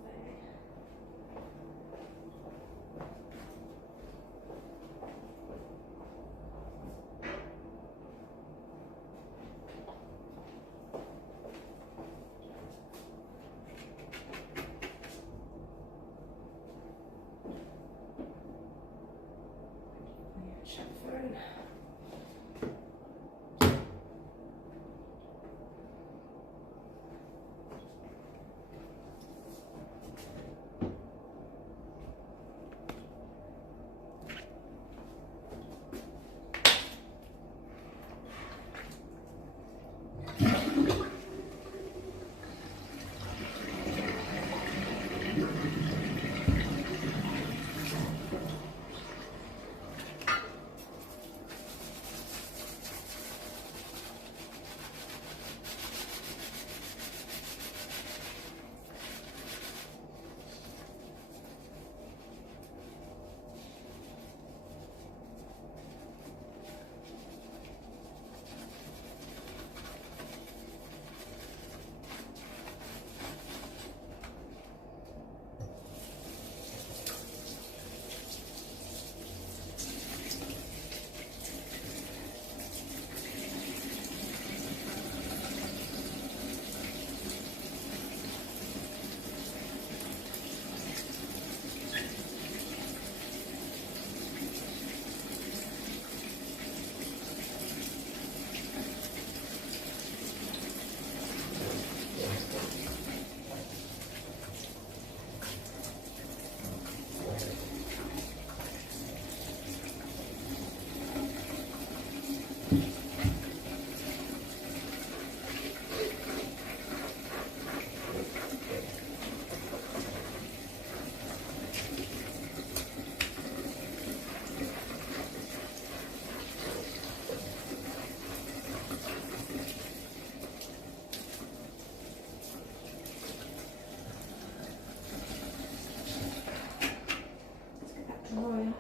dry.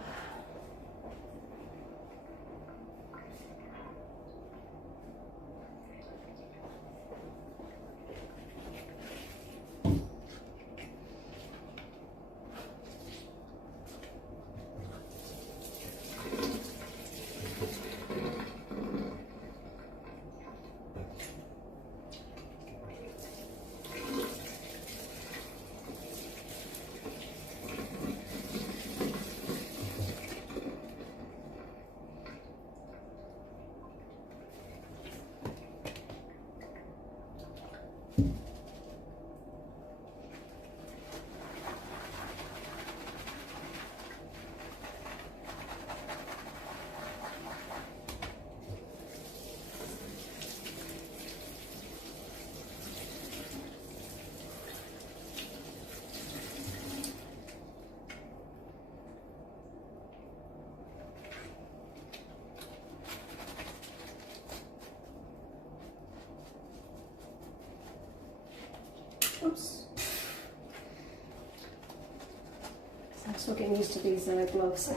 Oops. I'm still getting used to these gloves.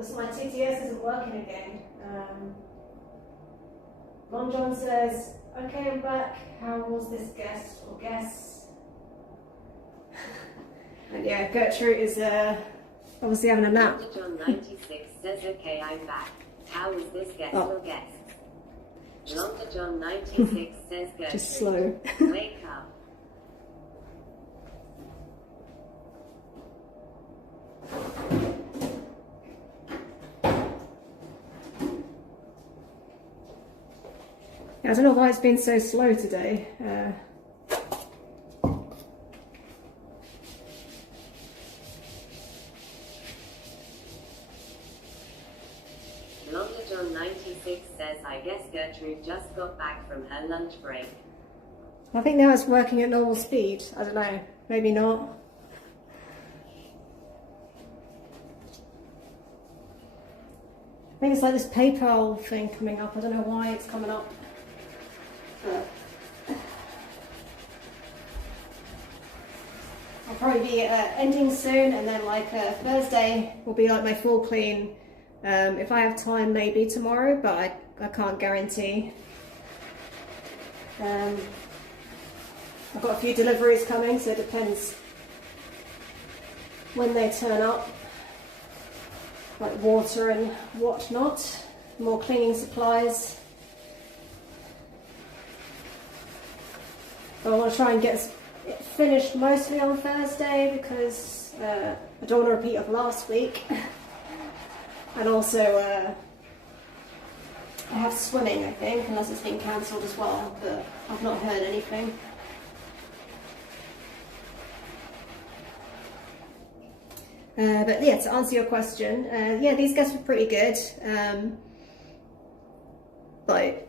So my TTS isn't working again. Long John says, okay, I'm back. How was this guest or guests? And yeah, Gertrude is obviously having a nap. Dr. John 96 says, okay, I'm back. How was this guest or guests? Longer John 96 says, Gertrude, just slow. wake up. I don't know why it's been so slow today. Longer John 96 says, I guess Gertrude just got back from her lunch break. I think now it's working at normal speed. I don't know, maybe not. I think it's like this PayPal thing coming up. I don't know why it's coming up. I'll probably be ending soon, and then like Thursday will be like my full clean. If I have time, maybe tomorrow, but I can't guarantee. I've got a few deliveries coming, so it depends when they turn up, like water and whatnot, more cleaning supplies. But I want to try and get it finished mostly on Thursday because I don't want to repeat of last week. And also I have swimming, I think, unless it's been cancelled as well, but I've not heard anything. But yeah, to answer your question, yeah, these guests were pretty good. Like,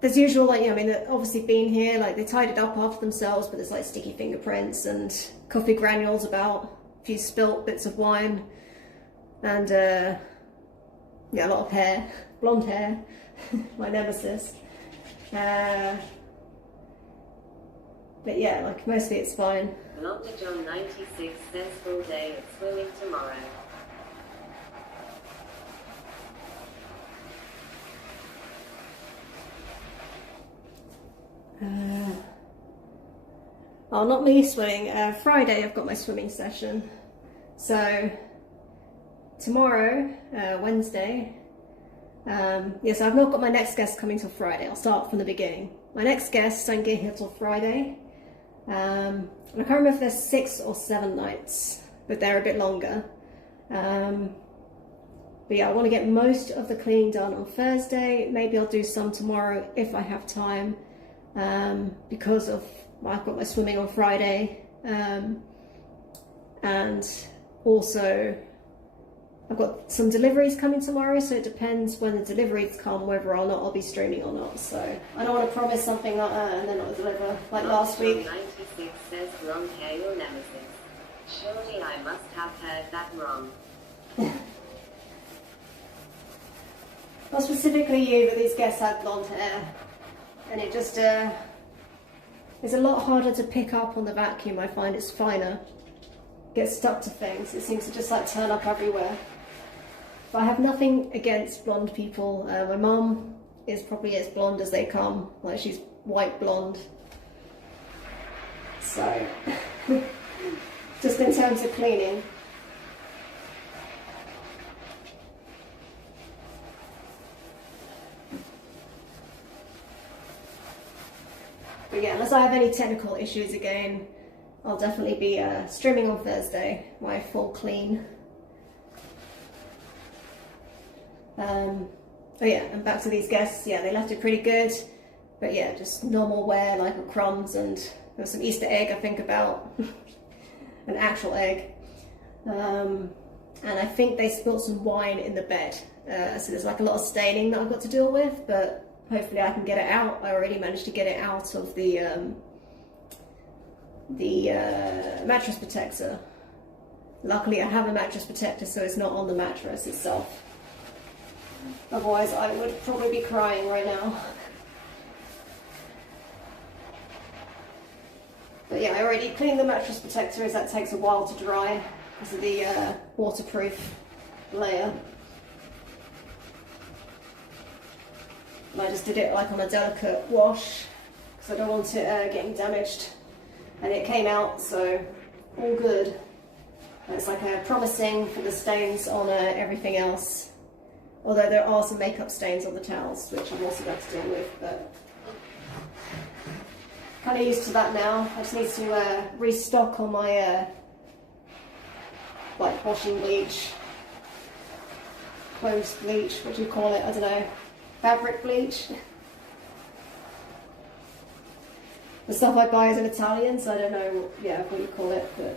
there's usual, like, I mean, they've obviously been here, like, they tied it up after themselves, but there's like sticky fingerprints and coffee granules about, a few spilt bits of wine, and yeah, a lot of hair, blonde hair, my nemesis. But yeah, like, mostly it's fine. Longer John 96 says full day at swimming tomorrow. Oh, not me swimming. Friday I've got my swimming session. So tomorrow, Wednesday, yes, I've not got my next guest coming till Friday. I'll start from the beginning. My next guests don't get here till Friday. And I can't remember if there's 6 or 7 nights, but they're a bit longer. But yeah, I want to get most of the cleaning done on Thursday. Maybe I'll do some tomorrow if I have time, because I've got my swimming on Friday, and also I've got some deliveries coming tomorrow, so it depends when the deliveries come whether or not I'll be streaming or not. So I don't want to promise something and then not deliver, like last week. 96 says blonde hair your nemesis. Surely I must have heard that wrong. Not specifically you, but these guests had blonde hair, and it just it's a lot harder to pick up on the vacuum. I find it's finer, gets stuck to things. It seems to just like turn up everywhere. But I have nothing against blonde people. My mum is probably as blonde as they come, like she's white blonde. So just in terms of cleaning. But yeah, unless I have any technical issues again, I'll definitely be streaming on Thursday, my full clean. Oh yeah, and back to these guests, yeah, they left it pretty good. But yeah, just normal wear, like crumbs, and there was some Easter egg, I think, about. An actual egg. And I think they spilled some wine in the bed. So there's like a lot of staining that I've got to deal with, but hopefully I can get it out. I already managed to get it out of the mattress protector. Luckily I have a mattress protector, so it's not on the mattress itself. Otherwise I would probably be crying right now. But yeah, I already cleaned the mattress protector, as that takes a while to dry because of the waterproof layer. And I just did it like on a delicate wash because I don't want it getting damaged. And it came out, so all good. And it's like promising for the stains on everything else. Although there are some makeup stains on the towels, which I'm also got to deal with, but kind of used to that now. I just need to restock on my like washing bleach, clothes bleach, what do you call it? I don't know. Fabric bleach. The stuff I buy is in Italian, so I don't know what you call it, but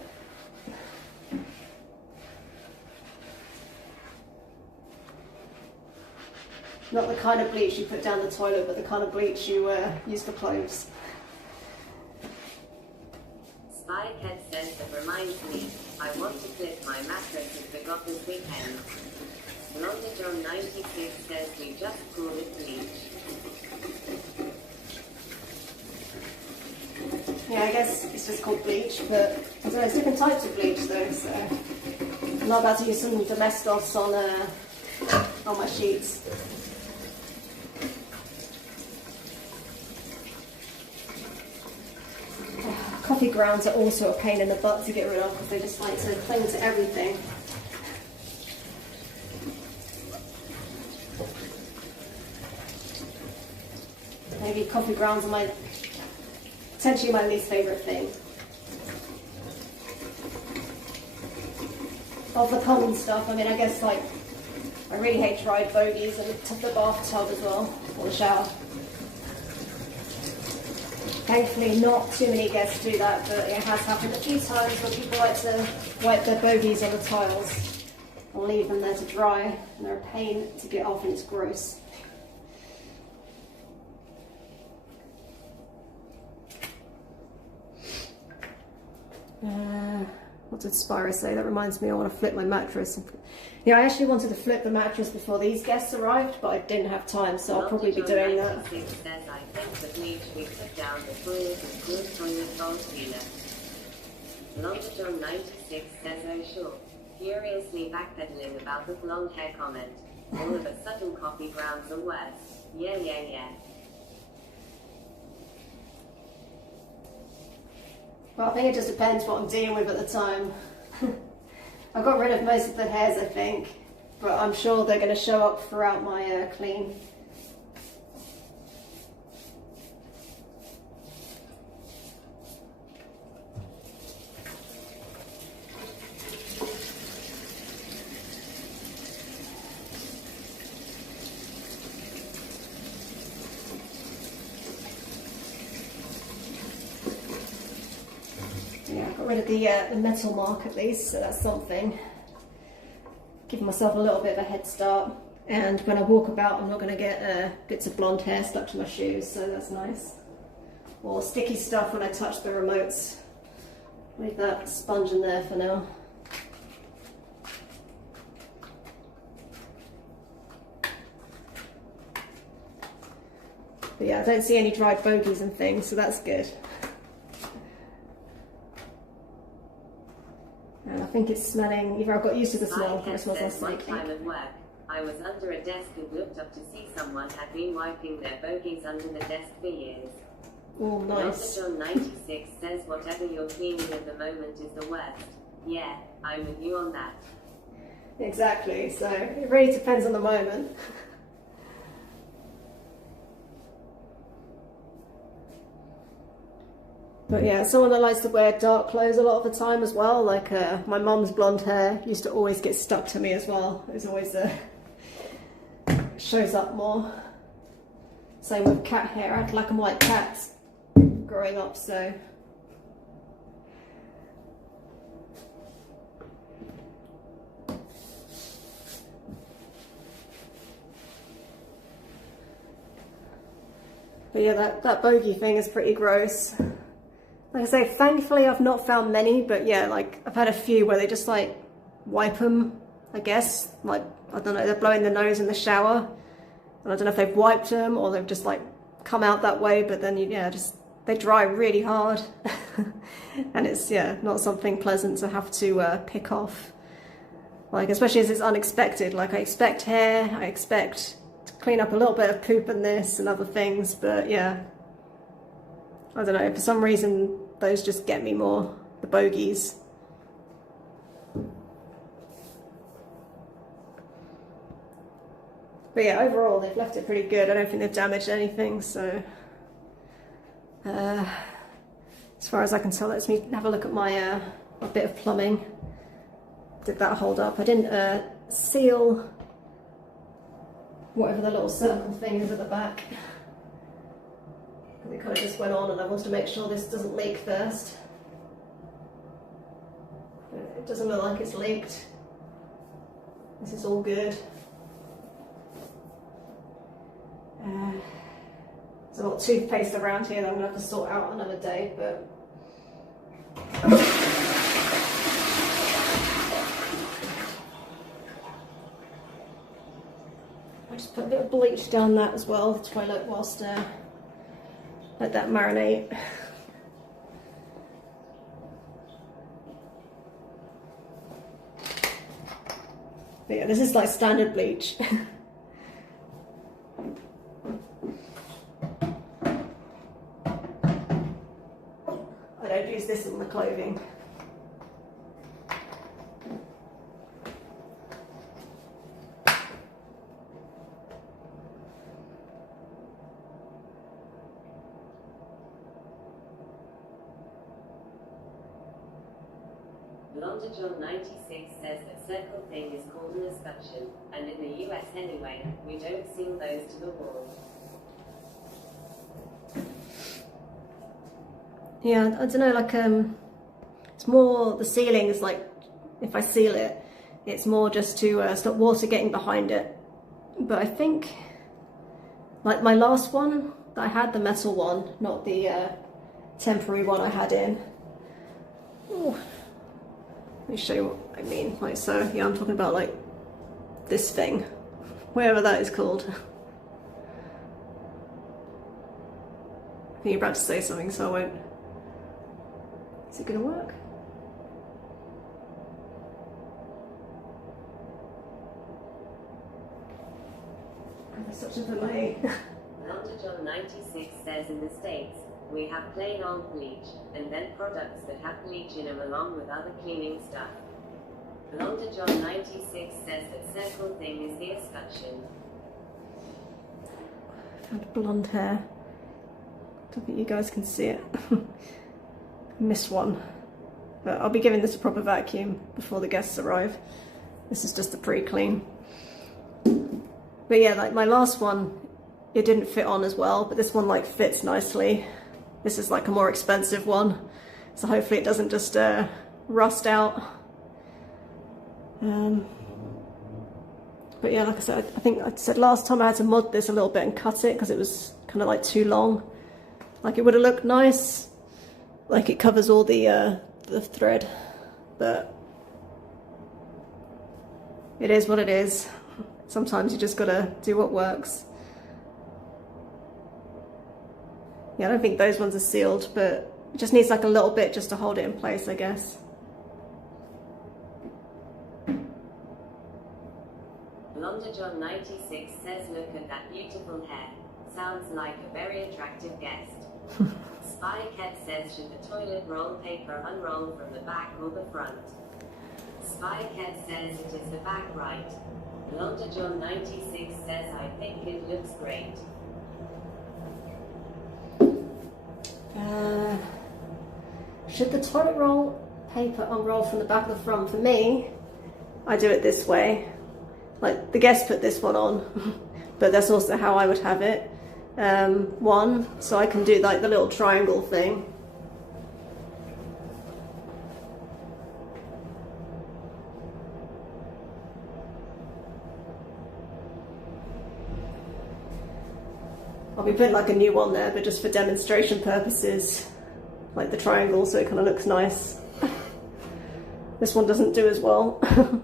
not the kind of bleach you put down the toilet, but the kind of bleach you use for clothes. Spycat says that reminds me, I want to flip my mattress and forgot this weekend. Lonely John 96 says we just call it bleach. Yeah, I guess it's just called bleach, but I don't know, there's different types of bleach though, so I'm not about to use some Domestos on my sheets. Coffee grounds are also a pain in the butt to get rid of because they just like to cling to everything. Maybe coffee grounds are potentially my least favourite thing. Of the common stuff, I mean, I guess like I really hate dried bogies and the bathtub as well, or the shower. Thankfully not too many guests do that, but it has happened a few times where people like to wipe their bogies on the tiles and leave them there to dry, and they're a pain to get off and it's gross. What did Spyro say? That reminds me I want to flip my mattress. Yeah, I actually wanted to flip the mattress before these guests arrived, but I didn't have time, so I'll probably be doing that. I think the bleach we put down the toilet is good toilet bowl cleaner. Lonely John 96 says, oh sure, furiously backpedaling about the blonde hair comment. All of a sudden coffee grounds are worse. Yeah. Well, I think it just depends what I'm dealing with at the time. I got rid of most of the hairs, I think, but I'm sure they're going to show up throughout my clean. Yeah, I got rid of the metal mark at least, so that's something. Giving myself a little bit of a head start. And when I walk about, I'm not going to get bits of blonde hair stuck to my shoes, so that's nice. Or sticky stuff when I touch the remotes. Leave that sponge in there for now. But yeah, I don't see any dried bogies and things, so that's good. And I think it's smelling, either I've got used to the smell or it smells less snaky. Time at work, I was under a desk and looked up to see someone had been wiping their bogies under the desk for years. Oh, nice. John 96 says whatever you're cleaning at the moment is the worst. Yeah, I'm with you on that. Exactly, so it really depends on the moment. But yeah, someone that likes to wear dark clothes a lot of the time as well, like my mum's blonde hair used to always get stuck to me as well. It was always shows up more. Same with cat hair. I had black and white cats growing up, so but yeah, that bogey thing is pretty gross. Like I say, thankfully I've not found many, but yeah, like I've had a few where they just like wipe them, I guess. Like, I don't know, they're blowing their nose in the shower. And I don't know if they've wiped them or they've just like come out that way, but then yeah, just they dry really hard. And it's, yeah, not something pleasant to have to pick off. Like, especially as it's unexpected. Like, I expect hair, I expect to clean up a little bit of poop and this and other things, but yeah. I don't know, for some reason those just get me more, the bogies. But yeah, overall they've left it pretty good. I don't think they've damaged anything, so as far as I can tell, let me have a look at my a bit of plumbing. Did that hold up? I didn't seal whatever the little circle thing is at the back. It kind of just went on, and I wanted to make sure this doesn't leak first. It doesn't look like it's leaked. This is all good. There's a lot of toothpaste around here that I'm going to have to sort out another day, but I just put a bit of bleach down that as well, the toilet, whilst let that marinate. But yeah, this is like standard bleach. I don't use this in the clothing. John 96 says that circle thing is called an inspection, and in the US anyway, we don't seal those to the wall. Yeah, I don't know, like it's more, the sealing is like, if I seal it, it's more just to stop water getting behind it. But I think, like my last one that I had, the metal one, not the temporary one I had in. Ooh. Let me show you what I mean. Like, so, yeah, I'm talking about like this thing, whatever that is called. I think you're about to say something, so I won't. Is it gonna work? There's such a delay. John 96 says in the States, We have plain old bleach, and then products that have bleach in them along with other cleaning stuff. Blonde John 96 says that circle thing is the escutcheon. I've had blonde hair. Don't think you guys can see it. Missed one. But I'll be giving this a proper vacuum before the guests arrive. This is just a pre-clean. But yeah, like my last one, it didn't fit on as well, but this one like fits nicely. This is like a more expensive one, so hopefully it doesn't just rust out. But yeah, like I said, I think I said last time I had to mod this a little bit and cut it because it was kind of like too long. Like it would have looked nice, like it covers all the thread, but it is what it is. Sometimes you just gotta do what works. Yeah, I don't think those ones are sealed, but it just needs like a little bit just to hold it in place, I guess. Blonde John 96 says, look at that beautiful hair. Sounds like a very attractive guest. Spy Cat says, should the toilet roll paper unroll from the back or the front? Spy Cat says it is the back, right? Blonde John 96 says, I think it looks great. Should the toilet roll paper unroll from the back or the front? For me, I do it this way. Like the guests put this one on, but that's also how I would have it. One, so I can do like the little triangle thing. I'll be putting like a new one there, but just for demonstration purposes, like the triangle, so it kind of looks nice. This one doesn't do as well,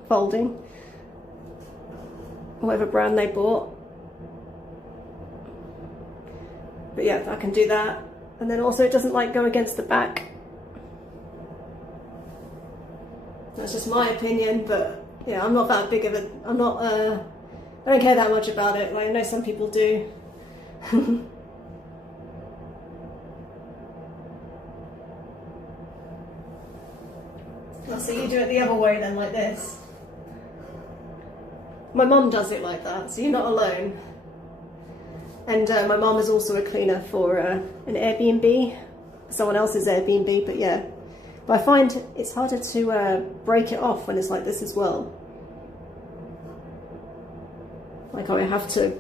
folding. Whatever brand they bought. But yeah, I can do that. And then also it doesn't like go against the back. That's just my opinion, but yeah, I'm not that big of a, I don't care that much about it. Like, I know some people do. Well, so you do it the other way then, like this. My mum does it like that, so you're not alone. And my mum is also a cleaner for an Airbnb, someone else's Airbnb, but yeah. But I find it's harder to break it off when it's like this as well. Like I have to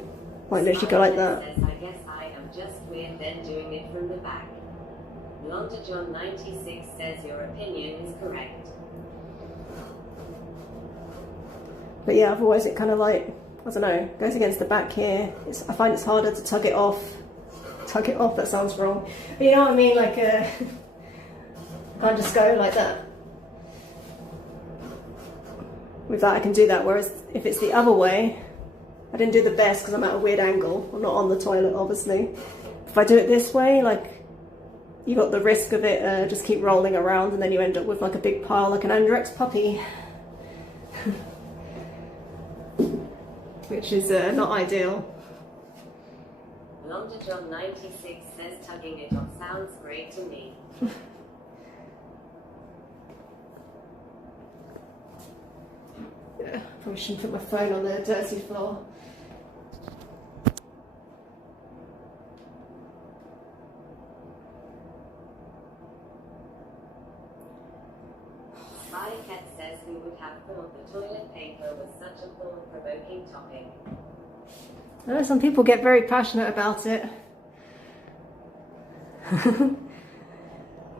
like literally go like that. I guess I am just weird then doing it from the back. Blonde John 96 says your opinion is correct. But yeah, otherwise it kind of like, I don't know, goes against the back here. I find it's harder to tug it off. Tug it off, that sounds wrong. But you know what I mean, like I can't just go like that. With that I can do that, whereas if it's the other way, I didn't do the best because I'm at a weird angle. I'm not on the toilet, obviously. If I do it this way, like, you got the risk of it just keep rolling around and then you end up with like a big pile, like an Andrex puppy. Which is not ideal. Blonde John 96 says tugging it off sounds great to me. Yeah, probably shouldn't put my phone on the dirty floor. Spy Cat says who would have thought the toilet paper was such a thought-provoking topic. I know some people get very passionate about it.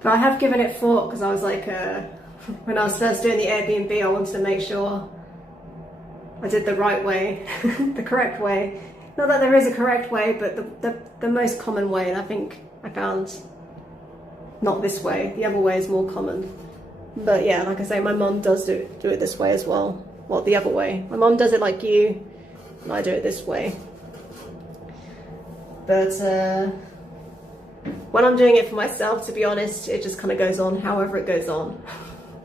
But I have given it thought because I was like, when I was first doing the Airbnb, I wanted to make sure I did the right way, the correct way. Not that there is a correct way, but the most common way, and I think I found not this way, the other way is more common. But yeah, like I say, my mum does do it this way as well. Well, the other way. My mum does it like you, and I do it this way. But when I'm doing it for myself, to be honest, it just kind of goes on however it goes on.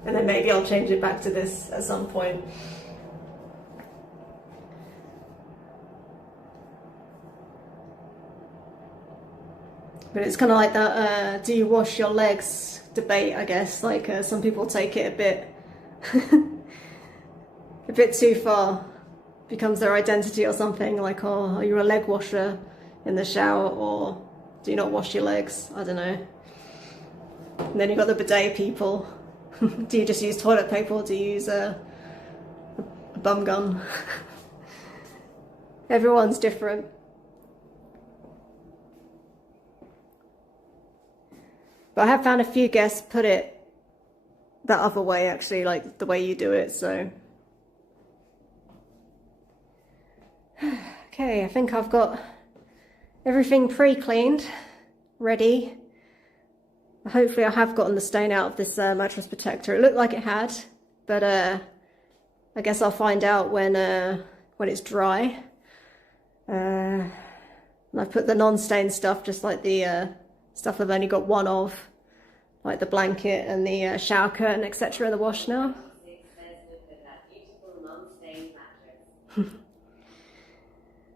And then maybe I'll change it back to this at some point. But it's kind of like that, do you wash your legs debate, I guess. Like some people take it a bit, a bit too far. Becomes their identity or something, like, oh, are you a leg washer in the shower, or do you not wash your legs? I don't know. And then you've got the bidet people. Do you just use toilet paper, or do you use a bum gun? Everyone's different. But I have found a few guests put it that other way, actually, like the way you do it, so. Okay, I think I've got everything pre-cleaned, ready. Hopefully I have gotten the stain out of this mattress protector. It looked like it had, but I guess I'll find out when it's dry. And I've put the non-stain stuff, just like the stuff I've only got one of, like the blanket and the shower curtain, etc. in the wash now.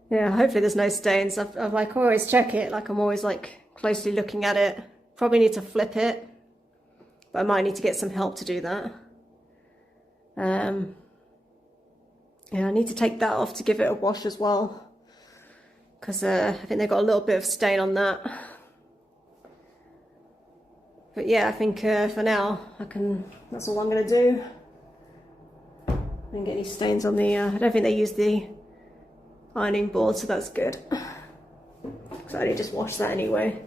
Yeah, hopefully there's no stains. I've like always check it, like I'm always like closely looking at it. Probably need to flip it, but I might need to get some help to do that. Yeah, I need to take that off to give it a wash as well, because I think they've got a little bit of stain on that. But yeah, I think for now that's all I'm gonna do. I didn't get any stains on the, I don't think they used the ironing board, so that's good. So I only just wash that anyway.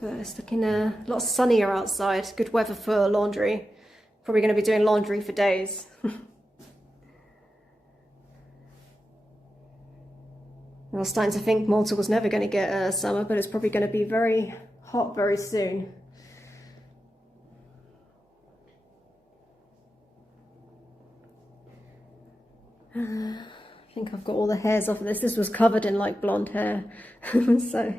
But it's looking a lot sunnier outside. Good weather for laundry. Probably going to be doing laundry for days. I was starting to think Malta was never going to get summer, but it's probably going to be very hot very soon. I think I've got all the hairs off of this. This was covered in like blonde hair. So.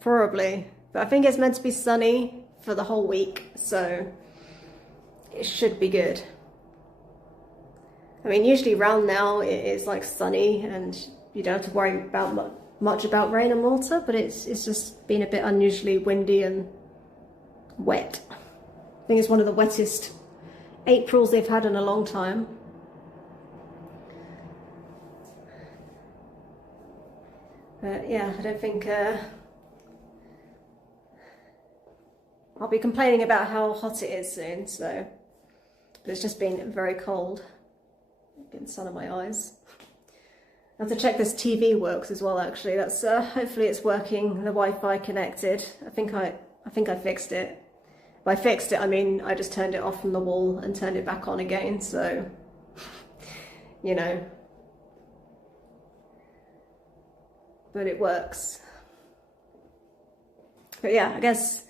Probably, but I think it's meant to be sunny for the whole week, so it should be good. I mean, usually around now it is like sunny and you don't have to worry about much about rain in Malta, but it's just been a bit unusually windy and wet. I think it's one of the wettest Aprils they've had in a long time. But yeah, I don't think I'll be complaining about how hot it is soon, so. But it's just been very cold. Getting sun in my eyes. I have to check this TV works as well, actually. That's hopefully it's working, the Wi-Fi connected. I think I fixed it. By fixed it, I mean I just turned it off from the wall and turned it back on again, so you know. But it works. But yeah, I guess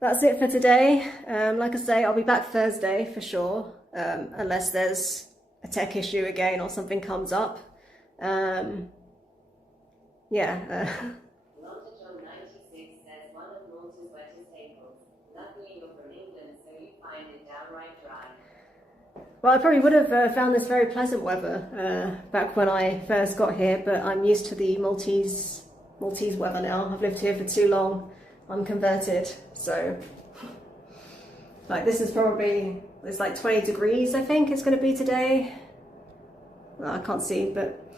that's it for today. Like I say, I'll be back Thursday for sure, unless there's a tech issue again or something comes up. Yeah. John 96 says one of Malta's wettest Aprils. Luckily you're from England, so you find it downright dry. Well, I probably would have found this very pleasant weather back when I first got here, but I'm used to the Maltese weather now. I've lived here for too long. I'm converted, so like this is probably, it's like 20 degrees I think it's going to be today. Well, I can't see, but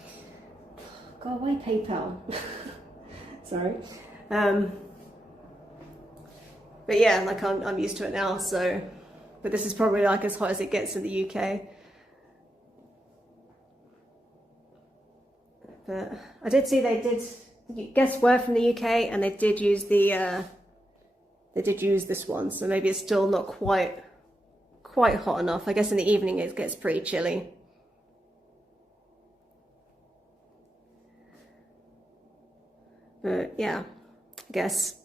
go away PayPal. Sorry. But yeah, like I'm used to it now, so, but this is probably like as hot as it gets in the UK. But I did see they did, guests were from the UK and they did use the this one, so maybe it's still not quite hot enough. I guess in the evening it gets pretty chilly. But yeah, I guess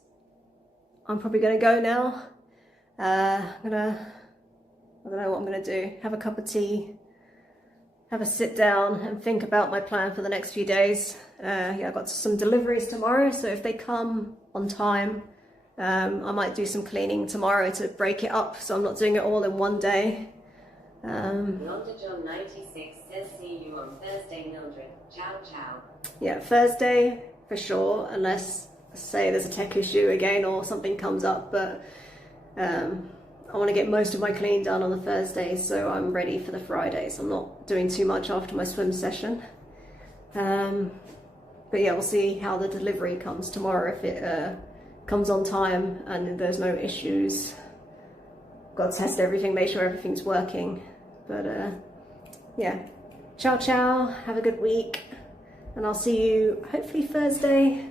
I'm probably gonna go now. I don't know what I'm gonna do. Have a cup of tea, have a sit down and think about my plan for the next few days. Yeah, I've got some deliveries tomorrow, so if they come on time, I might do some cleaning tomorrow to break it up, so I'm not doing it all in one day. Yonder John 96 says see you on Thursday, Mildred. Ciao, ciao. Yeah, Thursday for sure, unless, say, there's a tech issue again or something comes up, but I want to get most of my clean done on the Thursday, so I'm ready for the Fridays. I'm not doing too much after my swim session. But yeah, we'll see how the delivery comes tomorrow, if it comes on time and there's no issues. Got to test everything, make sure everything's working. But yeah, ciao ciao, have a good week, and I'll see you hopefully Thursday.